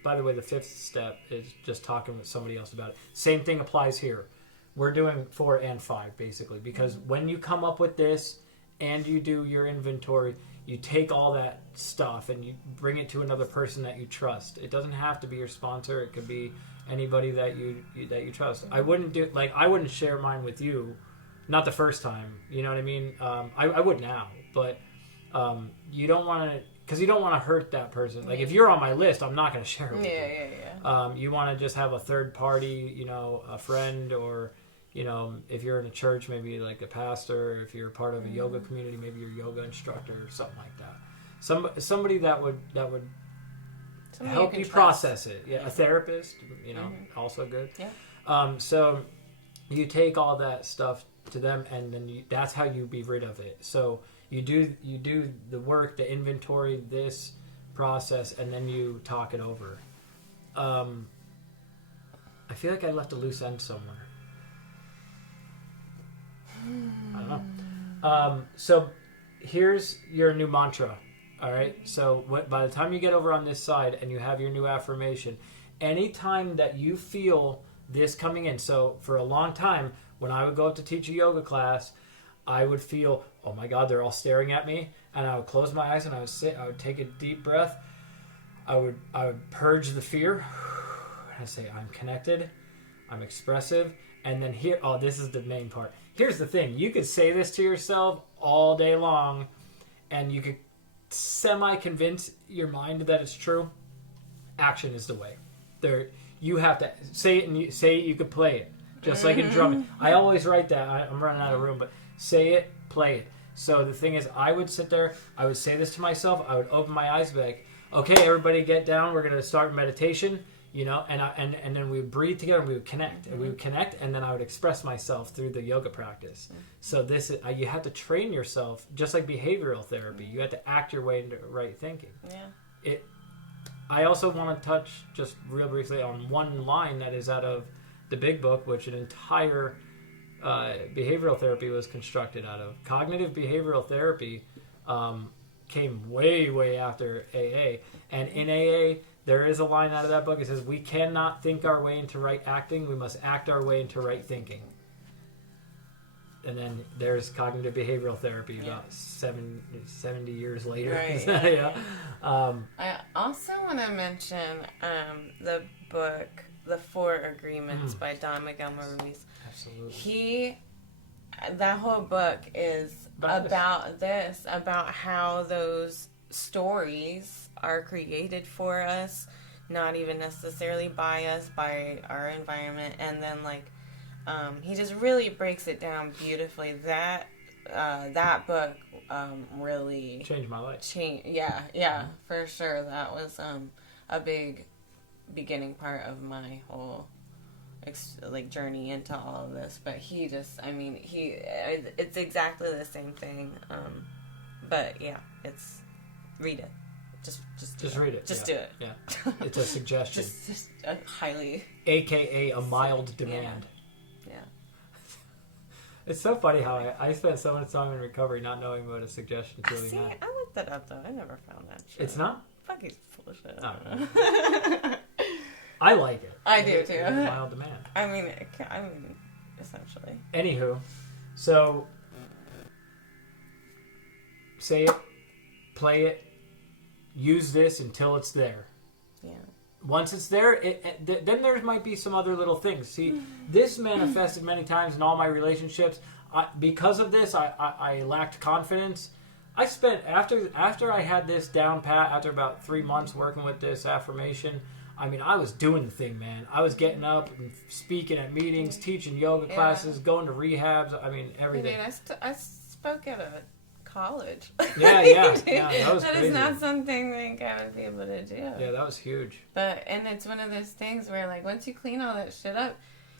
by the way, the 5th step is just talking with somebody else about it. Same thing applies here. We're doing 4 and 5 basically, because when you come up with this and you do your inventory, you take all that stuff and you bring it to another person that you trust. It doesn't have to be your sponsor. It could be anybody that you trust. I wouldn't share mine with you, not the first time. You know what I mean? I would now, but you don't want to because you don't want to hurt that person. Like if you're on my list, I'm not going to share it with you. Yeah. You want to just have a third party, you know, a friend, or, you know, if you're in a church, maybe like a pastor. Or if you're part of a yoga community, maybe your yoga instructor or something like that. Somebody that would help you process it. Yeah, a therapist, you know, also good. Yeah. So you take all that stuff to them, and then that's how you be rid of it. So you do the work, the inventory, this process, and then you talk it over. I feel like I left a loose end somewhere. I don't know. So here's your new mantra. All right. So by the time you get over on this side and you have your new affirmation, anytime that you feel this coming in. So for a long time, when I would go up to teach a yoga class, I would feel, oh my God, they're all staring at me. And I would close my eyes and I would sit. I would take a deep breath. I would purge the fear. I say, I'm connected. I'm expressive. And then here, oh, this is the main part. Here's the thing. You could say this to yourself all day long, and you could semi-convince your mind that it's true. Action is the way. You have to say it, and you could play it. Just like in drumming. I always write that. I'm running out of room, but say it, play it. So the thing is, I would sit there, I would say this to myself, I would open my eyes, be like, okay, everybody get down, we're going to start meditation, you know, and then we would breathe together, and we would connect, and then I would express myself through the yoga practice. So this is, you have to train yourself, just like behavioral therapy. You have to act your way into right thinking. Yeah. I also want to touch just real briefly on one line that is out of the Big Book, which an entire behavioral therapy was constructed out of. Cognitive behavioral therapy came way, way after AA. And in AA, there is a line out of that book. It says, we cannot think our way into right acting. We must act our way into right thinking. And then there's cognitive behavioral therapy about 70 years later. Right. Yeah. I also want to mention the book, The Four Agreements by Don Miguel Ruiz. Absolutely. That whole book is about how those stories are created for us, not even necessarily by us, by our environment, and then he just really breaks it down beautifully. That book really changed my life. Yeah, for sure. That was a big beginning part of my whole journey into all of this. But it's exactly the same thing. But yeah, read it. Just read it. Just do it. Yeah. It's a suggestion. just a highly, AKA a mild demand. Yeah. It's so funny how I spent so much time in recovery not knowing what a suggestion really meant. I looked that up though. I never found that shit. It's not? Fucking full of shit. Oh. I like it. I do too. It's mild demand. I mean, essentially. Anywho, so say it, play it, use this until it's there. Yeah. Once it's there, then there might be some other little things. See, this manifested many times in all my relationships. Because of this, I lacked confidence. I spent, after I had this down pat, after about 3 months working with this affirmation, I was doing the thing, man. I was getting up and speaking at meetings, teaching yoga classes, going to rehabs. Everything. I spoke at a college. Yeah, that was crazy. That is not something I would be able to do. Yeah, that was huge. And it's one of those things where, once you clean all that shit up,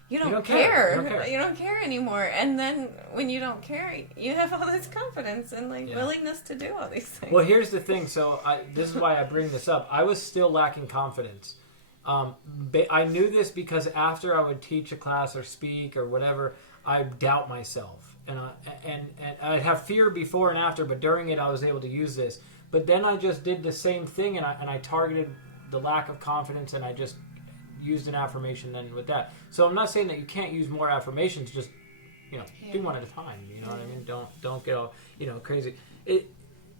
you don't care. You don't care anymore. And then when you don't care, you have all this confidence and willingness to do all these things. Well, here's the thing. So this is why I bring this up. I was still lacking confidence. I knew this because after I would teach a class or speak or whatever, I'd doubt myself. And I'd have fear before and after, but during it I was able to use this. But then I just did the same thing, and I targeted the lack of confidence, and I just used an affirmation then with that. So I'm not saying that you can't use more affirmations, just do one at a time. You know what I mean? Don't get all crazy.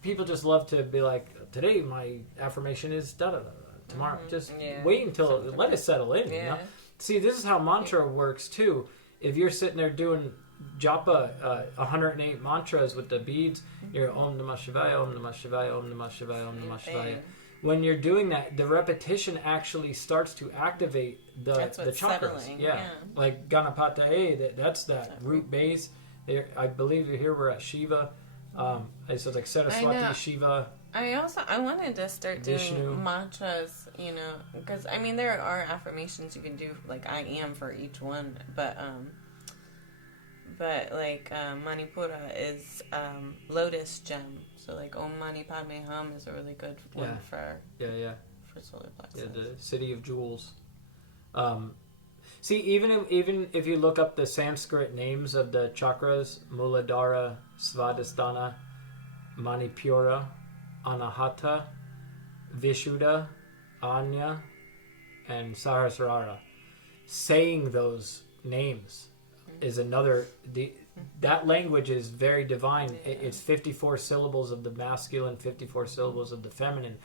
People just love to be like, today my affirmation is da da da. Tomorrow, just wait until let it settle in. Yeah. You know? See, this is how mantra works too. If you're sitting there doing japa 108 mantras with the beads. You're Om Namah Shivaya, Om Namah Shivaya, Om Namah Shivaya, Om Namah Shivaya. When you're doing that, the repetition actually starts to activate the chakras. Settling, yeah. Like Ganapata, that's that root base. I believe here we're at Shiva. So like Saraswati, Shiva. I wanted to start doing Vishnu. mantras, because I mean there are affirmations you can do, like I am for each one, but like Manipura is lotus gem, so like Om Mani Padme Hum is a really good one for solar plexus. Yeah, the city of jewels. See, even if you look up the Sanskrit names of the chakras, Muladhara, Svadhisthana, Manipura, Anahata, Vishuddha, Anya, and Sahasrara, saying those names is another. That language is very divine. It's 54 syllables of the masculine, 54 syllables of the feminine.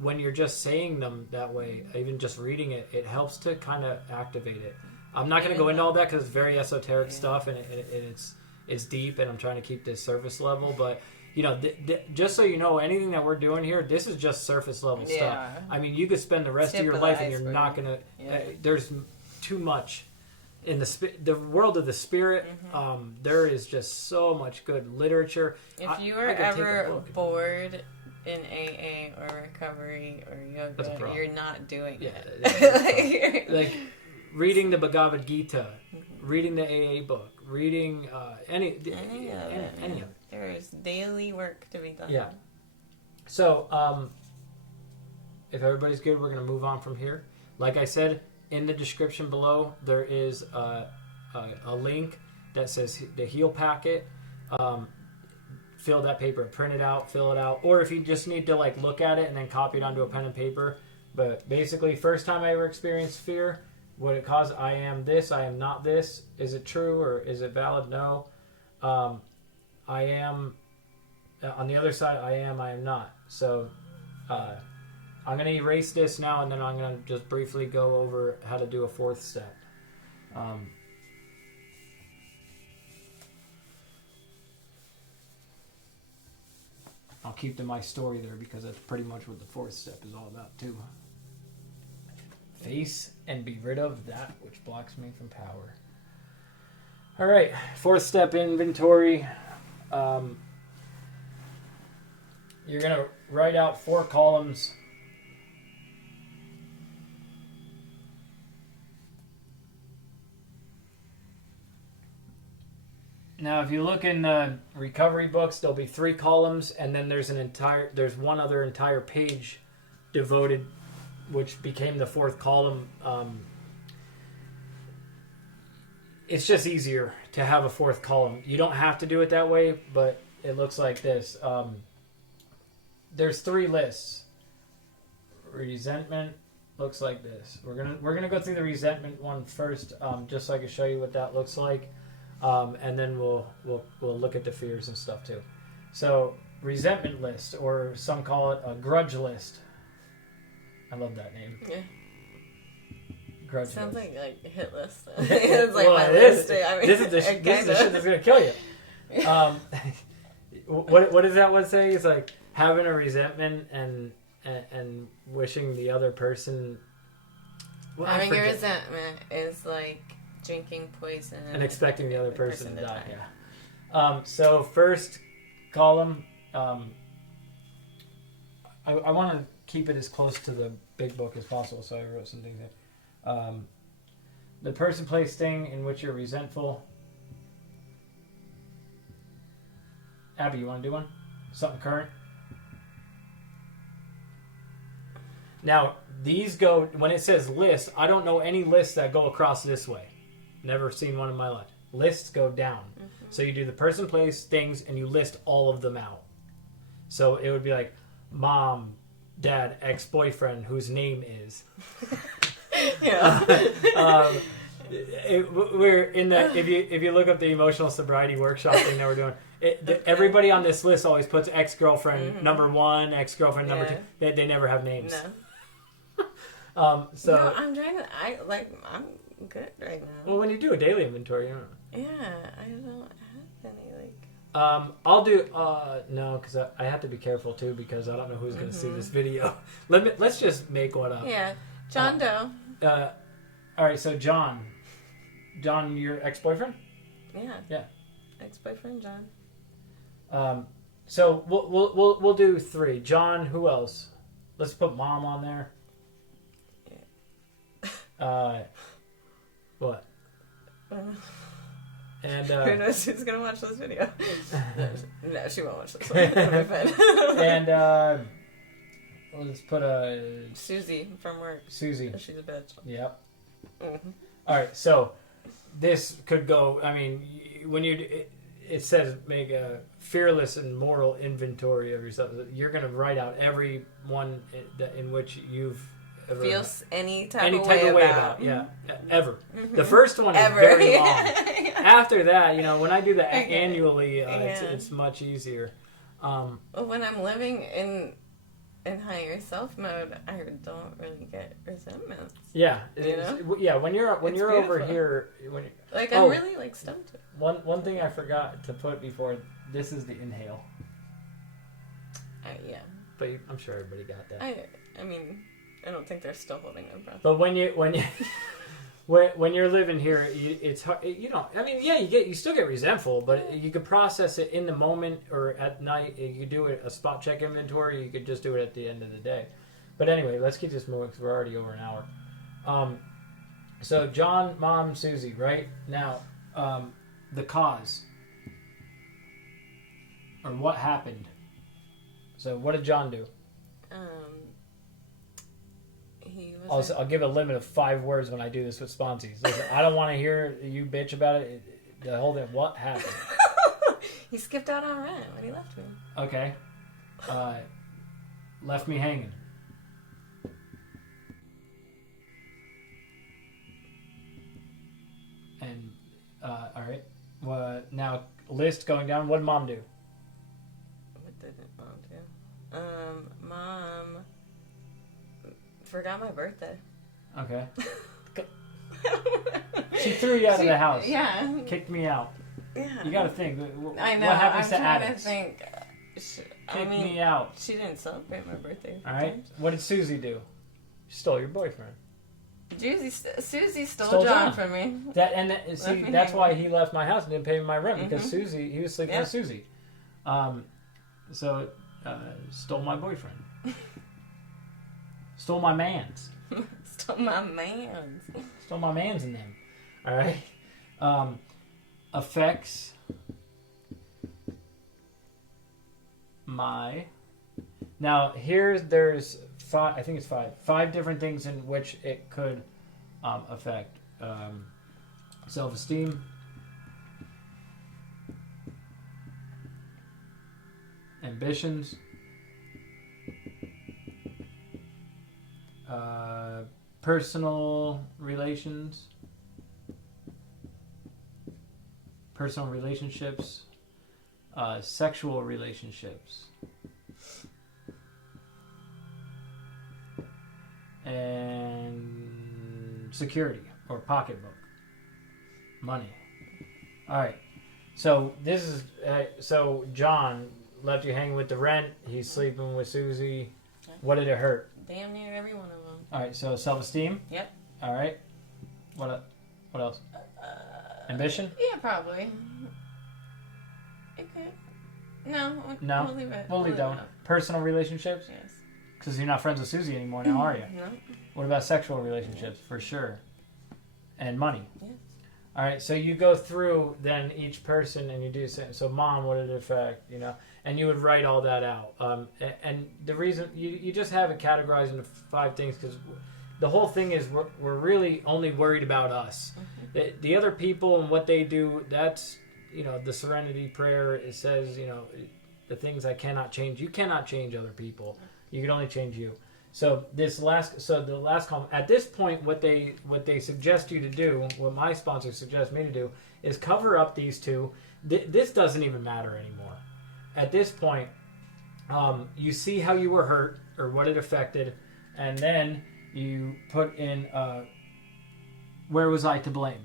When you're just saying them that way, even just reading it, it helps to kind of activate it. I'm not going to go into all that because it's very esoteric stuff and it's deep, and I'm trying to keep this surface level. But just so you know, anything that we're doing here, this is just surface level stuff. I mean, you could spend the rest of your life and you're not going to. There's too much in the world of the spirit. There is just so much good literature. If you are ever bored in AA or recovery or yoga, you're not doing it. like reading the Bhagavad Gita, reading the AA book, reading any of it. There is daily work to be done. Yeah. So, if everybody's good, we're going to move on from here. Like I said, in the description below, there is a link that says the H.E.A.L packet. Fill that paper, print it out, fill it out. Or if you just need to look at it and then copy it onto a pen and paper. But basically, first time I ever experienced fear, what it caused, I am this, I am not this. Is it true or is it valid? No. I am, on the other side, I am not. So I'm going to erase this now, and then I'm going to just briefly go over how to do a fourth step. I'll keep to my story there because that's pretty much what the fourth step is all about too. Face and be rid of that which blocks me from power. All right, fourth step inventory. You're going to write out 4 columns. Now, if you look in the recovery books, there'll be 3 columns, and then there's one other entire page devoted, which became the 4th column. It's just easier to have a 4th column. You don't have to do it that way, but it looks like this. There's 3 lists. Resentment looks like this. We're gonna go through the resentment one first, just so I can show you what that looks like. And then we'll look at the fears and stuff too. So, resentment list, or some call it a grudge list. I love that name. Yeah. Grudge Sounds list. like a hit list. It's like my list. I mean, this is the shit that's gonna kill you. What does that one say? It's like having a resentment and wishing the other person. Well, having a resentment is like drinking poison and expecting the other person to die. Yeah. So first column, I want to keep it as close to the big book as possible, so I wrote some things there. The person, place, thing in which you're resentful. Abby, you want to do one? Something current? Now, these go, when it says list, I don't know any lists that go across this way. Never seen one in my life. Lists go down. Mm-hmm. So you do the person, place, things, and you list all of them out. So it would be like mom, dad, ex-boyfriend, whose name is. Yeah. We're in that. If you look up the emotional sobriety workshop thing that we're doing, everybody on this list always puts ex-girlfriend number 1, ex-girlfriend number 2. They never have names. No. So no, I'm trying to. I'm good right now. Well, when you do a daily inventory, you don't know. Yeah, I don't have any, like... I'll do, no, because I have to be careful, too, because I don't know who's going to see this video. Let's just make one up. Yeah. John Doe. All right, so John, your ex-boyfriend? Yeah. Yeah. Ex-boyfriend, John. So we'll do 3. John, who else? Let's put Mom on there. Yeah. What? And who knows who's gonna watch this video? No, she won't watch this one. It'll be fine. And let's put Susie from work. Susie. She's a bitch. Yep. Mm-hmm. All right, so this could go. I mean, when it says make a fearless and moral inventory of yourself. You're going to write out every one in which you've ever feels any type of way way about. Yeah, ever. Mm-hmm. The first one is ever. very long. After that, when I do that annually, it's much easier. When I'm living in higher self mode, I don't really get resentments. Yeah, yeah. When you're over here, I'm really like stumped. One thing I forgot to put before, this is the inhale. Yeah. But I'm sure everybody got that. I mean, I don't think they're still holding their breath. But when you're living here, it's hard. You still get resentful, but you could process it in the moment or at night. You could do a spot check inventory. You could just do it at the end of the day. But anyway, let's keep this moving because we're already over an hour. So John, Mom, Susie, right now, the cause or what happened. So what did John do? I'll give a limit of 5 words when I do this with sponsees. Listen, I don't want to hear you bitch about it. The whole thing. What happened? He skipped out on rent when he left me. Okay. Left me hanging. And all right. Well, now list going down. What did Mom do? What did Mom do? Mom forgot my birthday. Okay. She threw you out of the house. Yeah. Kicked me out. Yeah. You got to think. I know. What happens I'm to trying addicts? to think. Kicked me out. She didn't celebrate my birthday. All right. Times. What did Susie do? She stole your boyfriend. Susie stole John from me. That's why he left my house and didn't pay me my rent because he was sleeping with Susie. Stole my boyfriend. Stole my mans. Stole my mans. Stole my mans in them. All right. Affects my. Now there's 5. I think it's 5. 5 different things in which it could affect self-esteem, ambitions, personal relationships, sexual relationships, and security or pocketbook, money. All right. So this is so John left you hanging with the rent. He's sleeping with Susie. What did it hurt? Damn near every one of them. All right. So self-esteem. Yep. All right. What else? Ambition. Yeah, probably. It could. No. We'll leave it. We'll leave that one. Personal relationships. Yes. Because you're not friends with Susie anymore now, are you? No. What about sexual relationships? For sure. And money. Yes. All right, so you go through then each person and you do so. Mom, what did it affect? And you would write all that out. And the reason you just have it categorized into 5 things because the whole thing is we're really only worried about us. Mm-hmm. The other people and what they do. That's the Serenity Prayer. It says the things I cannot change. You cannot change other people. You can only change you. So the last column at this point, what they suggest you to do, what my sponsor suggests me to do, is cover up these 2. This doesn't even matter anymore. At this point, you see how you were hurt or what it affected, and then you put in where was I to blame?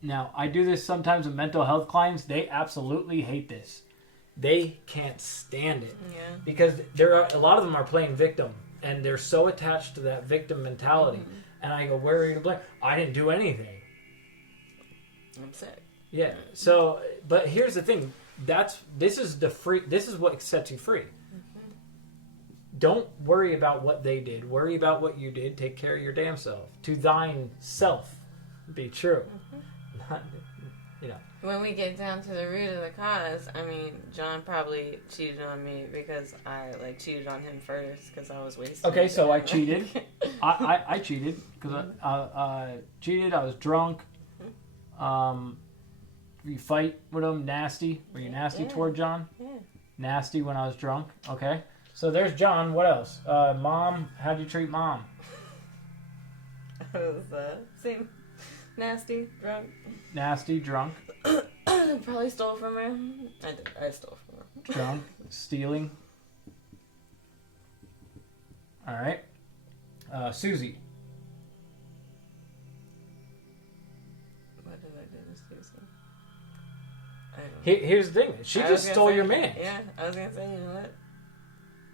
Now, I do this sometimes with mental health clients. They absolutely hate this. They can't stand it. Yeah. Because a lot of them are playing victim, and they're so attached to that victim mentality. Mm-hmm. And I go, where are you to blame? I didn't do anything. I'm sick. Yeah. So, but here's the thing. This is what sets you free. Mm-hmm. Don't worry about what they did. Worry about what you did. Take care of your damn self. To thine self be true. Mm-hmm. Not, When we get down to the root of the cause, I mean, John probably cheated on me because I cheated on him first because I was wasting. Okay, so I cheated. I cheated because I cheated. I was drunk. You fight with him, nasty. Were you nasty toward John? Yeah. Nasty when I was drunk. Okay, so there's John. What else? Mom, how'd you treat mom? I was same. Nasty, drunk. Nasty, drunk. Probably stole from her. I did. I stole from her. Drunk, stealing. All right. Susie. What did I do to Susie? I don't know. Here's the thing. She just stole your man. Yeah, I was going to say, you know what?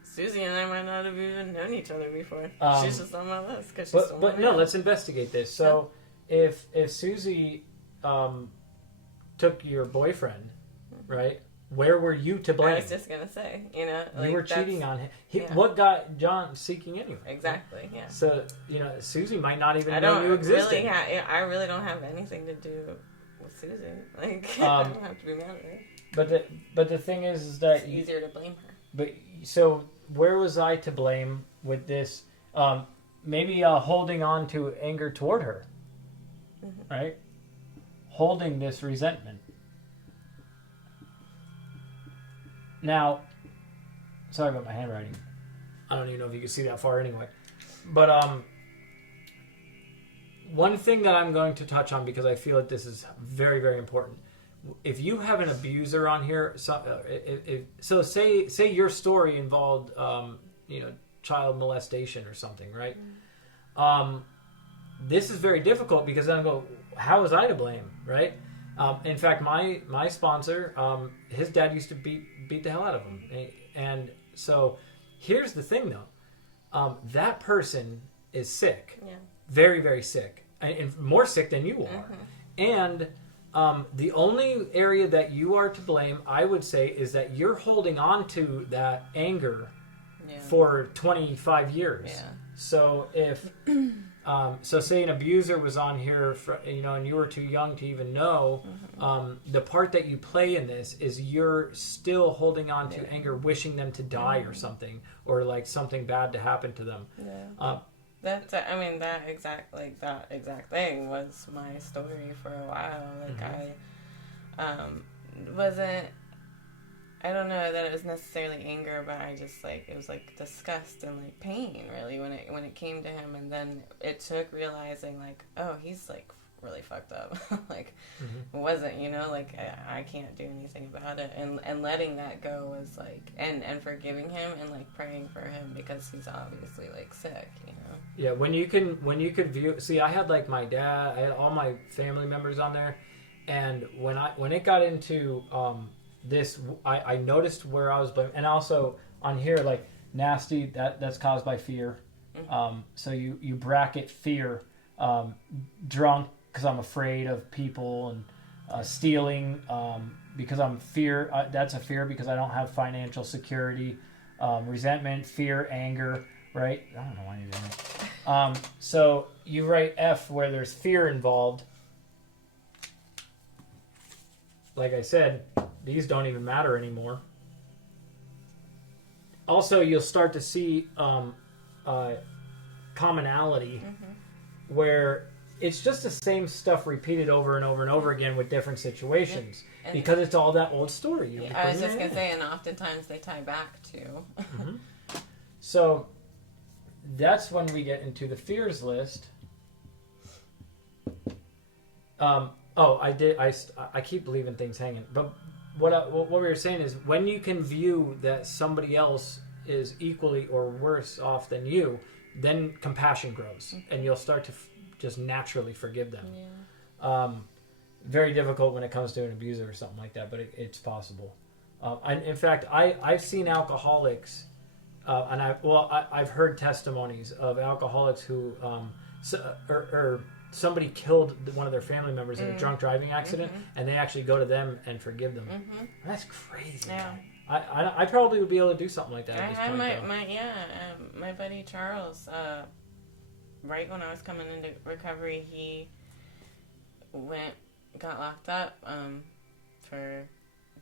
Susie and I might not have even known each other before. She's just on my list because she's stole my man. No, let's investigate this. So, if Susie took your boyfriend, right? Where were you to blame? I was just gonna say, you were cheating on him. What got John seeking anyway? Exactly. Yeah. So Susie might not even know you existed. I really don't have anything to do with Susie. I don't have to be mad at her. But the thing is that it's easier to blame her. But so where was I to blame with this? Maybe holding on to anger toward her, right? Holding this resentment. Now, sorry about my handwriting. I don't even know if you can see that far anyway. But one thing that I'm going to touch on, because I feel that this is very, very important. If you have an abuser on here, so say your story involved, child molestation or something, right? This is very difficult because then I go, how was I to blame, right? In fact, my sponsor, his dad used to beat the hell out of him. And so here's the thing, though. That person is sick. Yeah. Very, very sick. And more sick than you are. And the only area that you are to blame, I would say, is that you're holding on to that anger for 25 years. Yeah. So if... so say an abuser was on here, and you were too young to even know, the part that you play in this is you're still holding on to anger, wishing them to die or something, or like something bad to happen to them. Yeah. That exact thing was my story for a while. I don't know that it was necessarily anger, but I just it was disgust and pain really when it came to him, and then it took realizing oh, he's really fucked up. It wasn't, I can't do anything about it, and letting that go was and forgiving him and praying for him because he's obviously sick, Yeah, when you could view, see, I had my dad, I had all my family members on there, and when it got into this, I noticed where I was blaming, and also on here nasty, that's caused by fear. So you bracket fear, drunk because I'm afraid of people, and stealing because I'm fear. That's a fear because I don't have financial security. Resentment, fear, anger. Right? I don't know why you're doing it. So you write F where there's fear involved. Like I said, these don't even matter anymore. Also, you'll start to see commonality where it's just the same stuff repeated over and over and over again with different situations because it's all that old story. I was just going to say, and oftentimes they tie back to. So that's when we get into the fears list. I keep leaving things hanging. But what we were saying is when you can view that somebody else is equally or worse off than you, then compassion grows, and you'll start to just naturally forgive them. Yeah. very difficult when it comes to an abuser or something like that, but it's possible. In fact, I've seen alcoholics, and I've heard testimonies of alcoholics who, or somebody killed one of their family members in a drunk driving accident, and they actually go to them and forgive them. That's crazy. Yeah. I probably would be able to do something like that at this point. My buddy Charles, right when I was coming into recovery, he got locked up for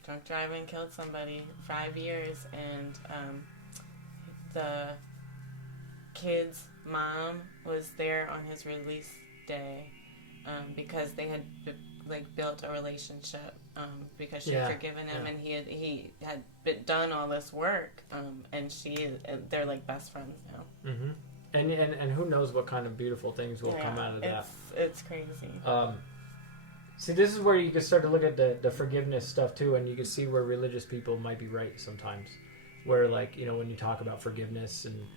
drunk driving, killed somebody, 5 years, and the kid's mom was there on his release day because they had built a relationship because she'd forgiven him and he had done all this work and they're like best friends now. And who knows what kind of beautiful things will come out of that. It's crazy. See, this is where you can start to look at the forgiveness stuff too, and you can see where religious people might be right sometimes. Where, like, when you talk about forgiveness and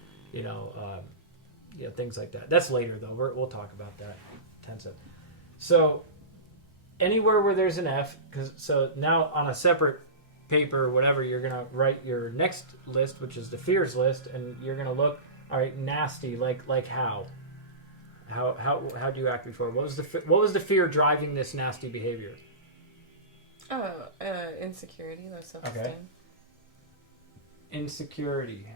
things like that. That's later though. We'll talk about that intensive. So anywhere where there's an F, so now on a separate paper or whatever, you're gonna write your next list, which is the fears list, and you're gonna look, all right, nasty, like how do you act before? What was the fear driving this nasty behavior? Insecurity, low self-esteem. Okay. Insecurity.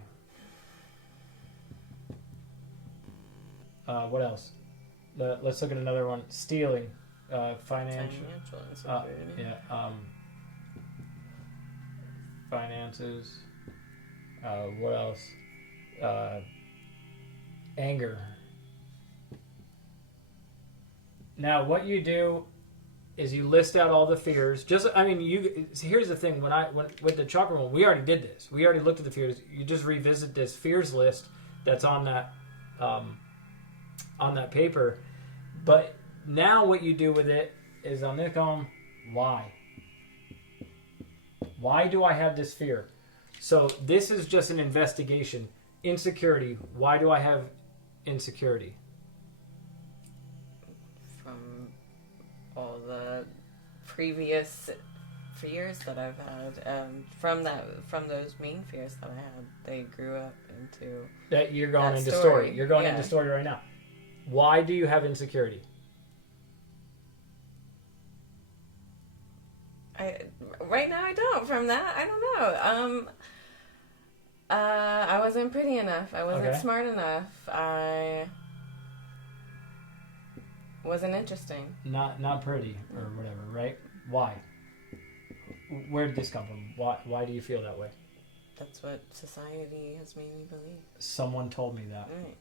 What else? Let's look at another one. Stealing. Financial insecurity. Finances. What else? Anger. Now, what you do is you list out all the fears. Here's the thing. When with the chakra one, we already did this. We already looked at the fears. You just revisit this fears list that's on that paper. But now what you do with it is on this column, why? Why do I have this fear? So this is just an investigation. Insecurity. Why do I have insecurity? From all the previous fears that I've had, from those main fears that I had, they grew up into that. You're going into story. You're going into story right now. Why do you have insecurity? Right now I don't. From that, I don't know. I wasn't pretty enough. I wasn't smart enough. I wasn't interesting. Not pretty or whatever, right? Why? Where did this come from? Why do you feel that way? That's what society has made me believe. Someone told me that. Right.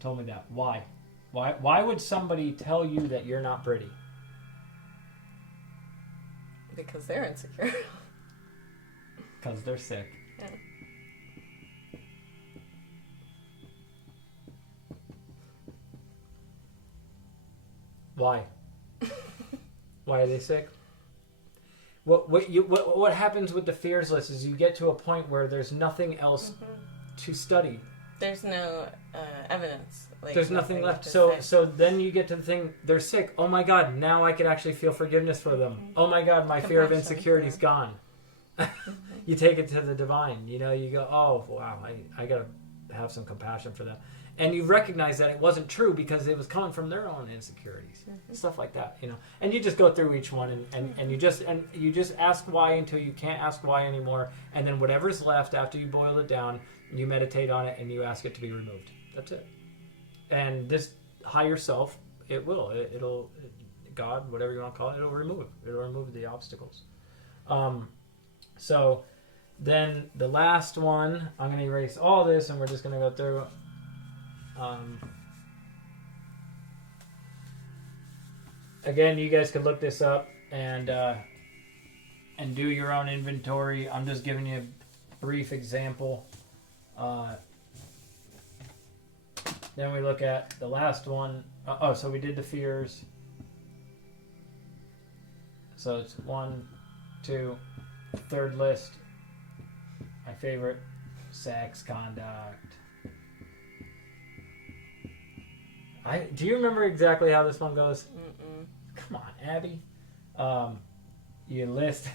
Told me that. Why? Why would somebody tell you that you're not pretty? Because they're insecure. Because they're sick. Yeah. Why? Why are they sick? What happens with the fears list is you get to a point where there's nothing else to study. There's no evidence. There's nothing left. So then you get to the thing, they're sick. Oh my God, now I could actually feel forgiveness for them. Oh my God, my fear of insecurity's gone. You take it to the divine. You go, oh wow, I got to have some compassion for them. And you recognize that it wasn't true because it was coming from their own insecurities. Stuff like that, And you just go through each one and you just ask why until you can't ask why anymore. And then whatever's left after you boil it down, you meditate on it and you ask it to be removed. That's it. And this higher self, it'll God, whatever you want to call it, it'll remove the obstacles. So then the last one, I'm going to erase all this and we're just going to go through. Again, you guys could look this up and do your own inventory. I'm just giving you a brief example. Then we look at the last one. So we did the fears. So it's 1, 2, third list. My favorite, sex, conduct. Do you remember exactly how this one goes? Mm-mm. Come on, Abby. You list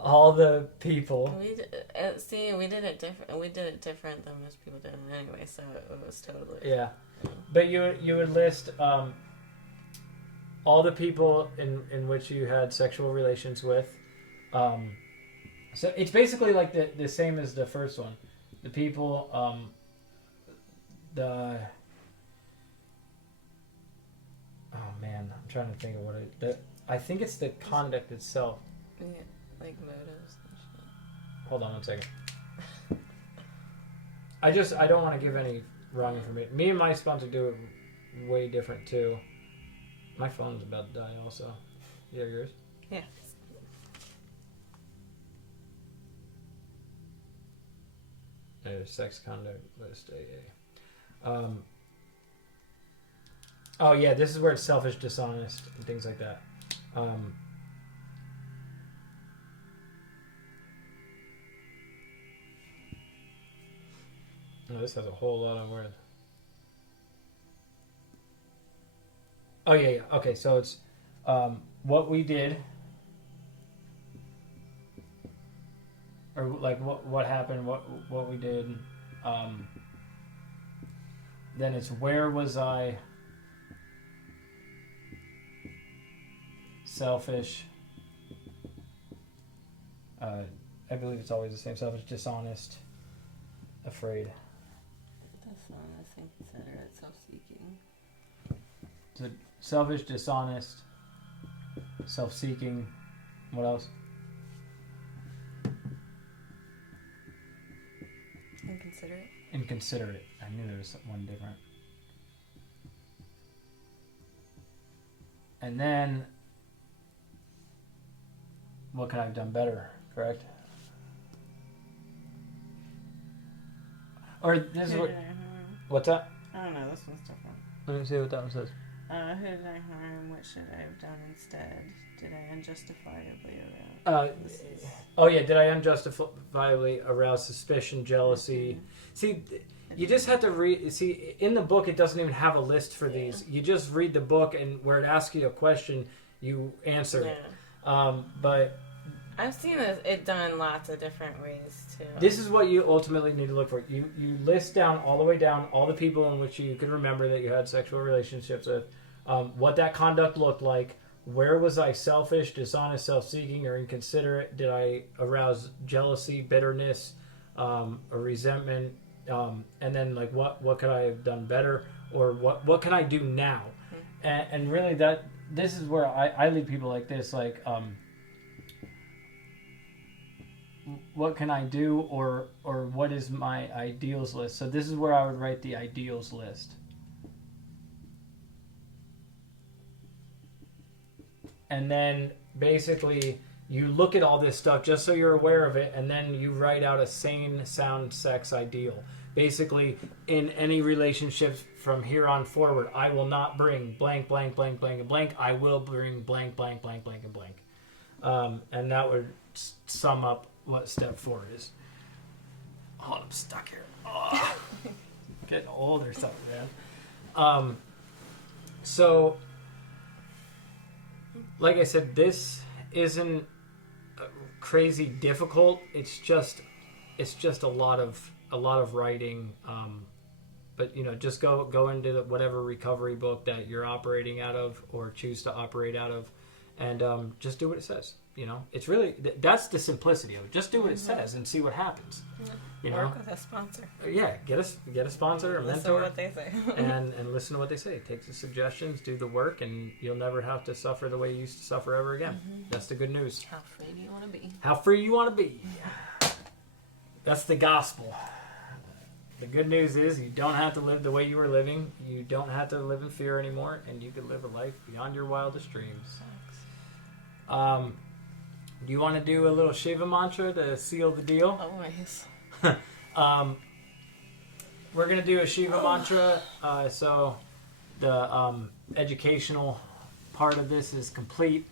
all the people. We did it different. We did it different than most people did it anyway, so it was totally. Yeah, but you would list all the people in which you had sexual relations with. So it's basically like the same as the first one. The people, oh man, I'm trying to think of what I think it's the conduct itself. Yeah, like motives and shit. Hold on one second. I don't want to give any wrong information. Me and my sponsor do it way different too. My phone's about to die also. You have yours? Yeah. There's sex conduct list AA. Oh yeah, this is where it's selfish, dishonest, and things like that. Oh, this has a whole lot of words. Oh yeah. Okay, so it's what we did, or like what happened, what we did. Then it's where was I selfish. I believe it's always the same. Selfish, dishonest, afraid. Dishonest, inconsiderate, self-seeking. So selfish, dishonest, self-seeking. What else? Inconsiderate. Inconsiderate. I knew there was one different. And then, what could I have done better? Correct? Or this is what. What's that? I don't know. This one's different. Let me see what that one says. Who did I harm? What should I have done instead? Did I unjustifiably arouse? Oh yeah, did I unjustifiably arouse suspicion, jealousy? Mm-hmm. See, you just have to read. See, in the book, it doesn't even have a list for these. You just read the book, and where it asks you a question, you answer it. But I've seen it done lots of different ways too. this is what you ultimately need to look for. You list down all the way down all the people in which you could remember that you had sexual relationships with, what that conduct looked like. Where was I selfish, dishonest, self-seeking, or inconsiderate? Did I arouse jealousy, bitterness, or resentment? And then, like, what could I have done better, or what can I do now? Mm-hmm. And really, this is where I lead people like this, like, what can I do, or what is my ideals list? So this is where I would write the ideals list. And then basically you look at all this stuff just so you're aware of it, and then you write out a sane, sound sex ideal. Basically, in any relationships from here on forward, I will not bring blank, blank, blank, blank, and blank. I will bring blank, blank, blank, blank, and blank. And that would sum up what step 4 is. Oh, I'm stuck here. Oh. Getting old or something, man. So, like I said, this isn't crazy difficult. It's just a lot of writing. But just go into whatever recovery book that you're operating out of or choose to operate out of, and just do what it says. It's really that's the simplicity of it. Just do what it says and see what happens. Work with a sponsor. Yeah, get a sponsor, a mentor. Listen to what they say. and listen to what they say. Take the suggestions, do the work, and you'll never have to suffer the way you used to suffer ever again. Mm-hmm. That's the good news. How free do you want to be? How free you want to be. That's the gospel. The good news is you don't have to live the way you were living. You don't have to live in fear anymore, and you can live a life beyond your wildest dreams. Do you want to do a little Shiva mantra to seal the deal? Always. We're going to do a Shiva mantra. So the educational part of this is complete.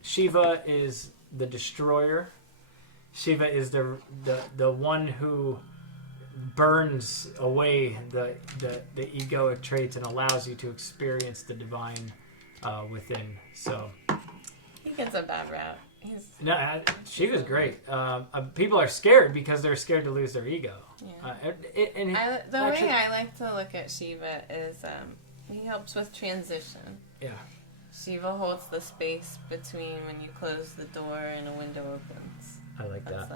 Shiva is the destroyer. Shiva is the one who burns away the egoic traits and allows you to experience the divine within. So he gets a bad rap. She was great. People are scared because they're scared to lose their ego. Yeah. Way I like to look at Shiva is he helps with transition. Yeah. Shiva holds the space between when you close the door and a window opens. I like that.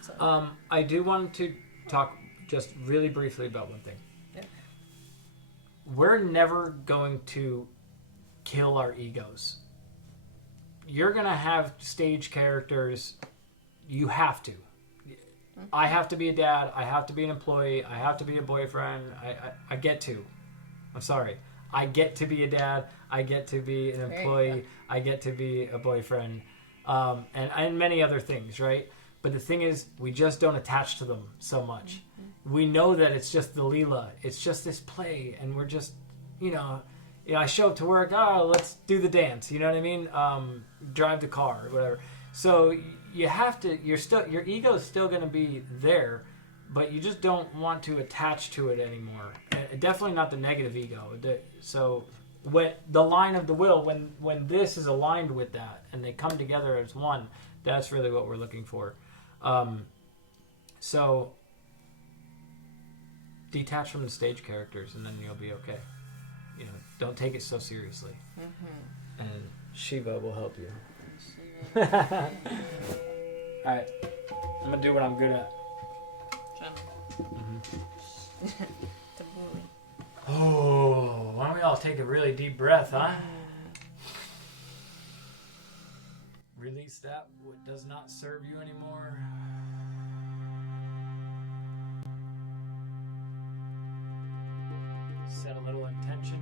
So. I do want to talk just really briefly about one thing. Yeah. We're never going to kill our egos. You're going to have stage characters. You have to. I have to be a dad. I have to be an employee. I have to be a boyfriend. I get to. I'm sorry. I get to be a dad. I get to be an employee. I get to be a boyfriend. And many other things, right? But the thing is, we just don't attach to them so much. Mm-hmm. We know that it's just the Leela. It's just this play. And we're just, I show up to work. Oh, let's do the dance. You know what I mean? Drive the car or whatever. So you have to, your ego is still going to be there, but you just don't want to attach to it anymore. Definitely not the negative ego. So when the line of the will, when this is aligned with that and they come together as one, that's really what we're looking for. So detach from the stage characters and then you'll be okay. Don't take it so seriously. Mm-hmm. And Shiva will help you. Alright. I'm going to do what I'm good at. Mm-hmm. Oh, why don't we all take a really deep breath, huh? Release that what does not serve you anymore. Set a little intention.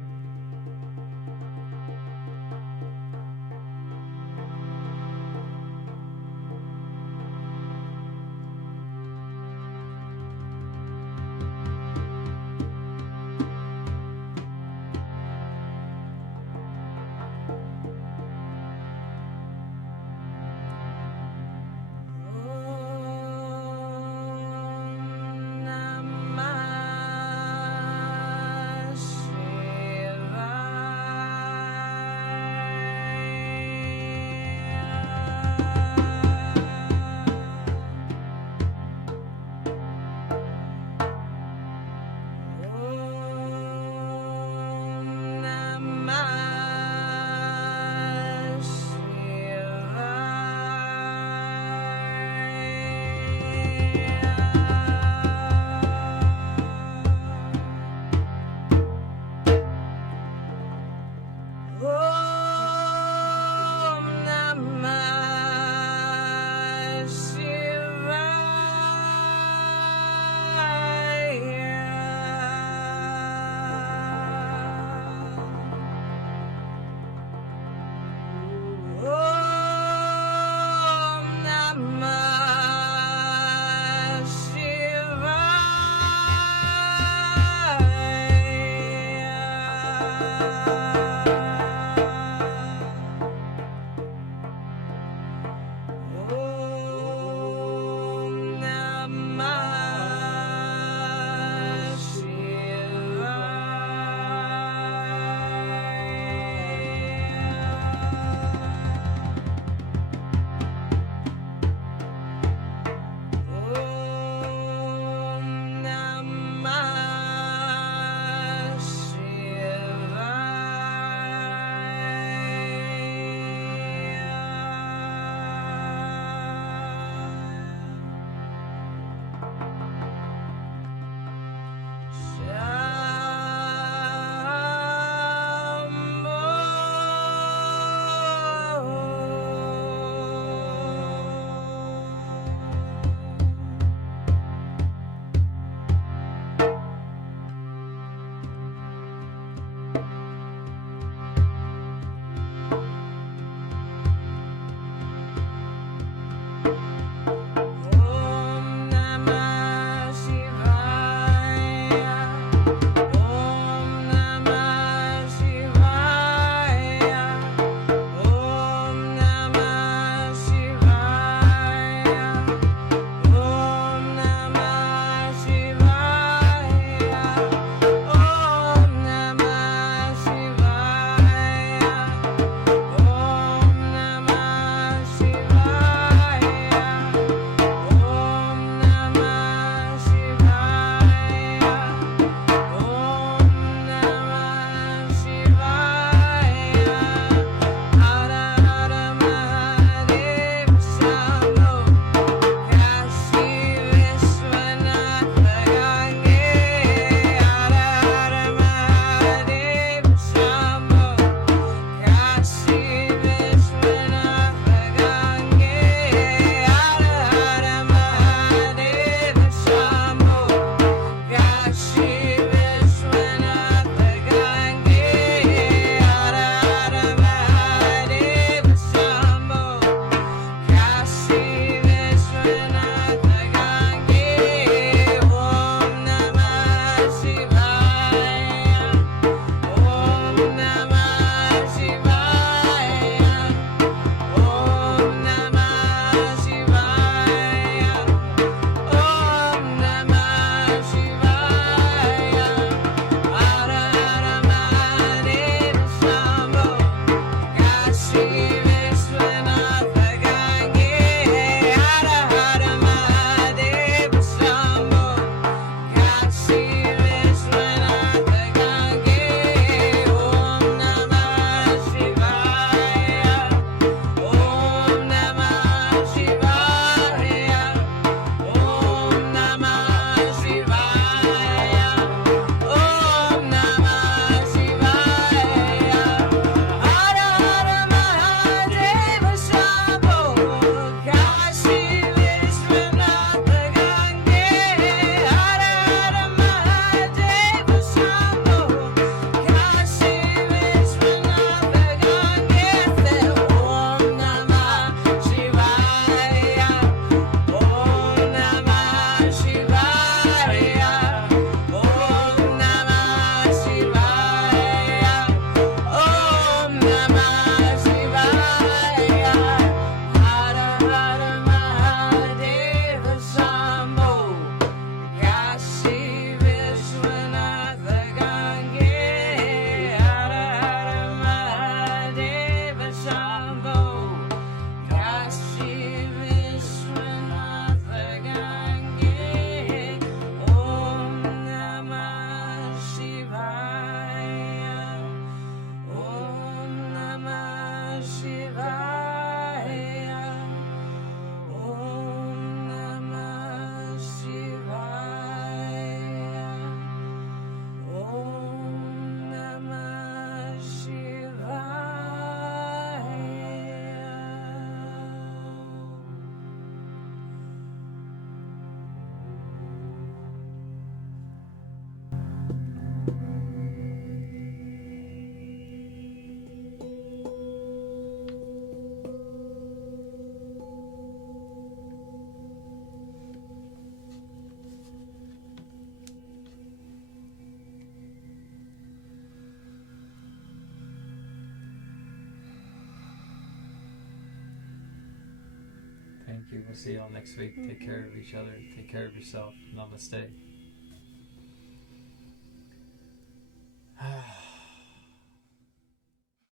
Thank you. We'll see y'all next week. Take care of each other. Take care of yourself. Namaste.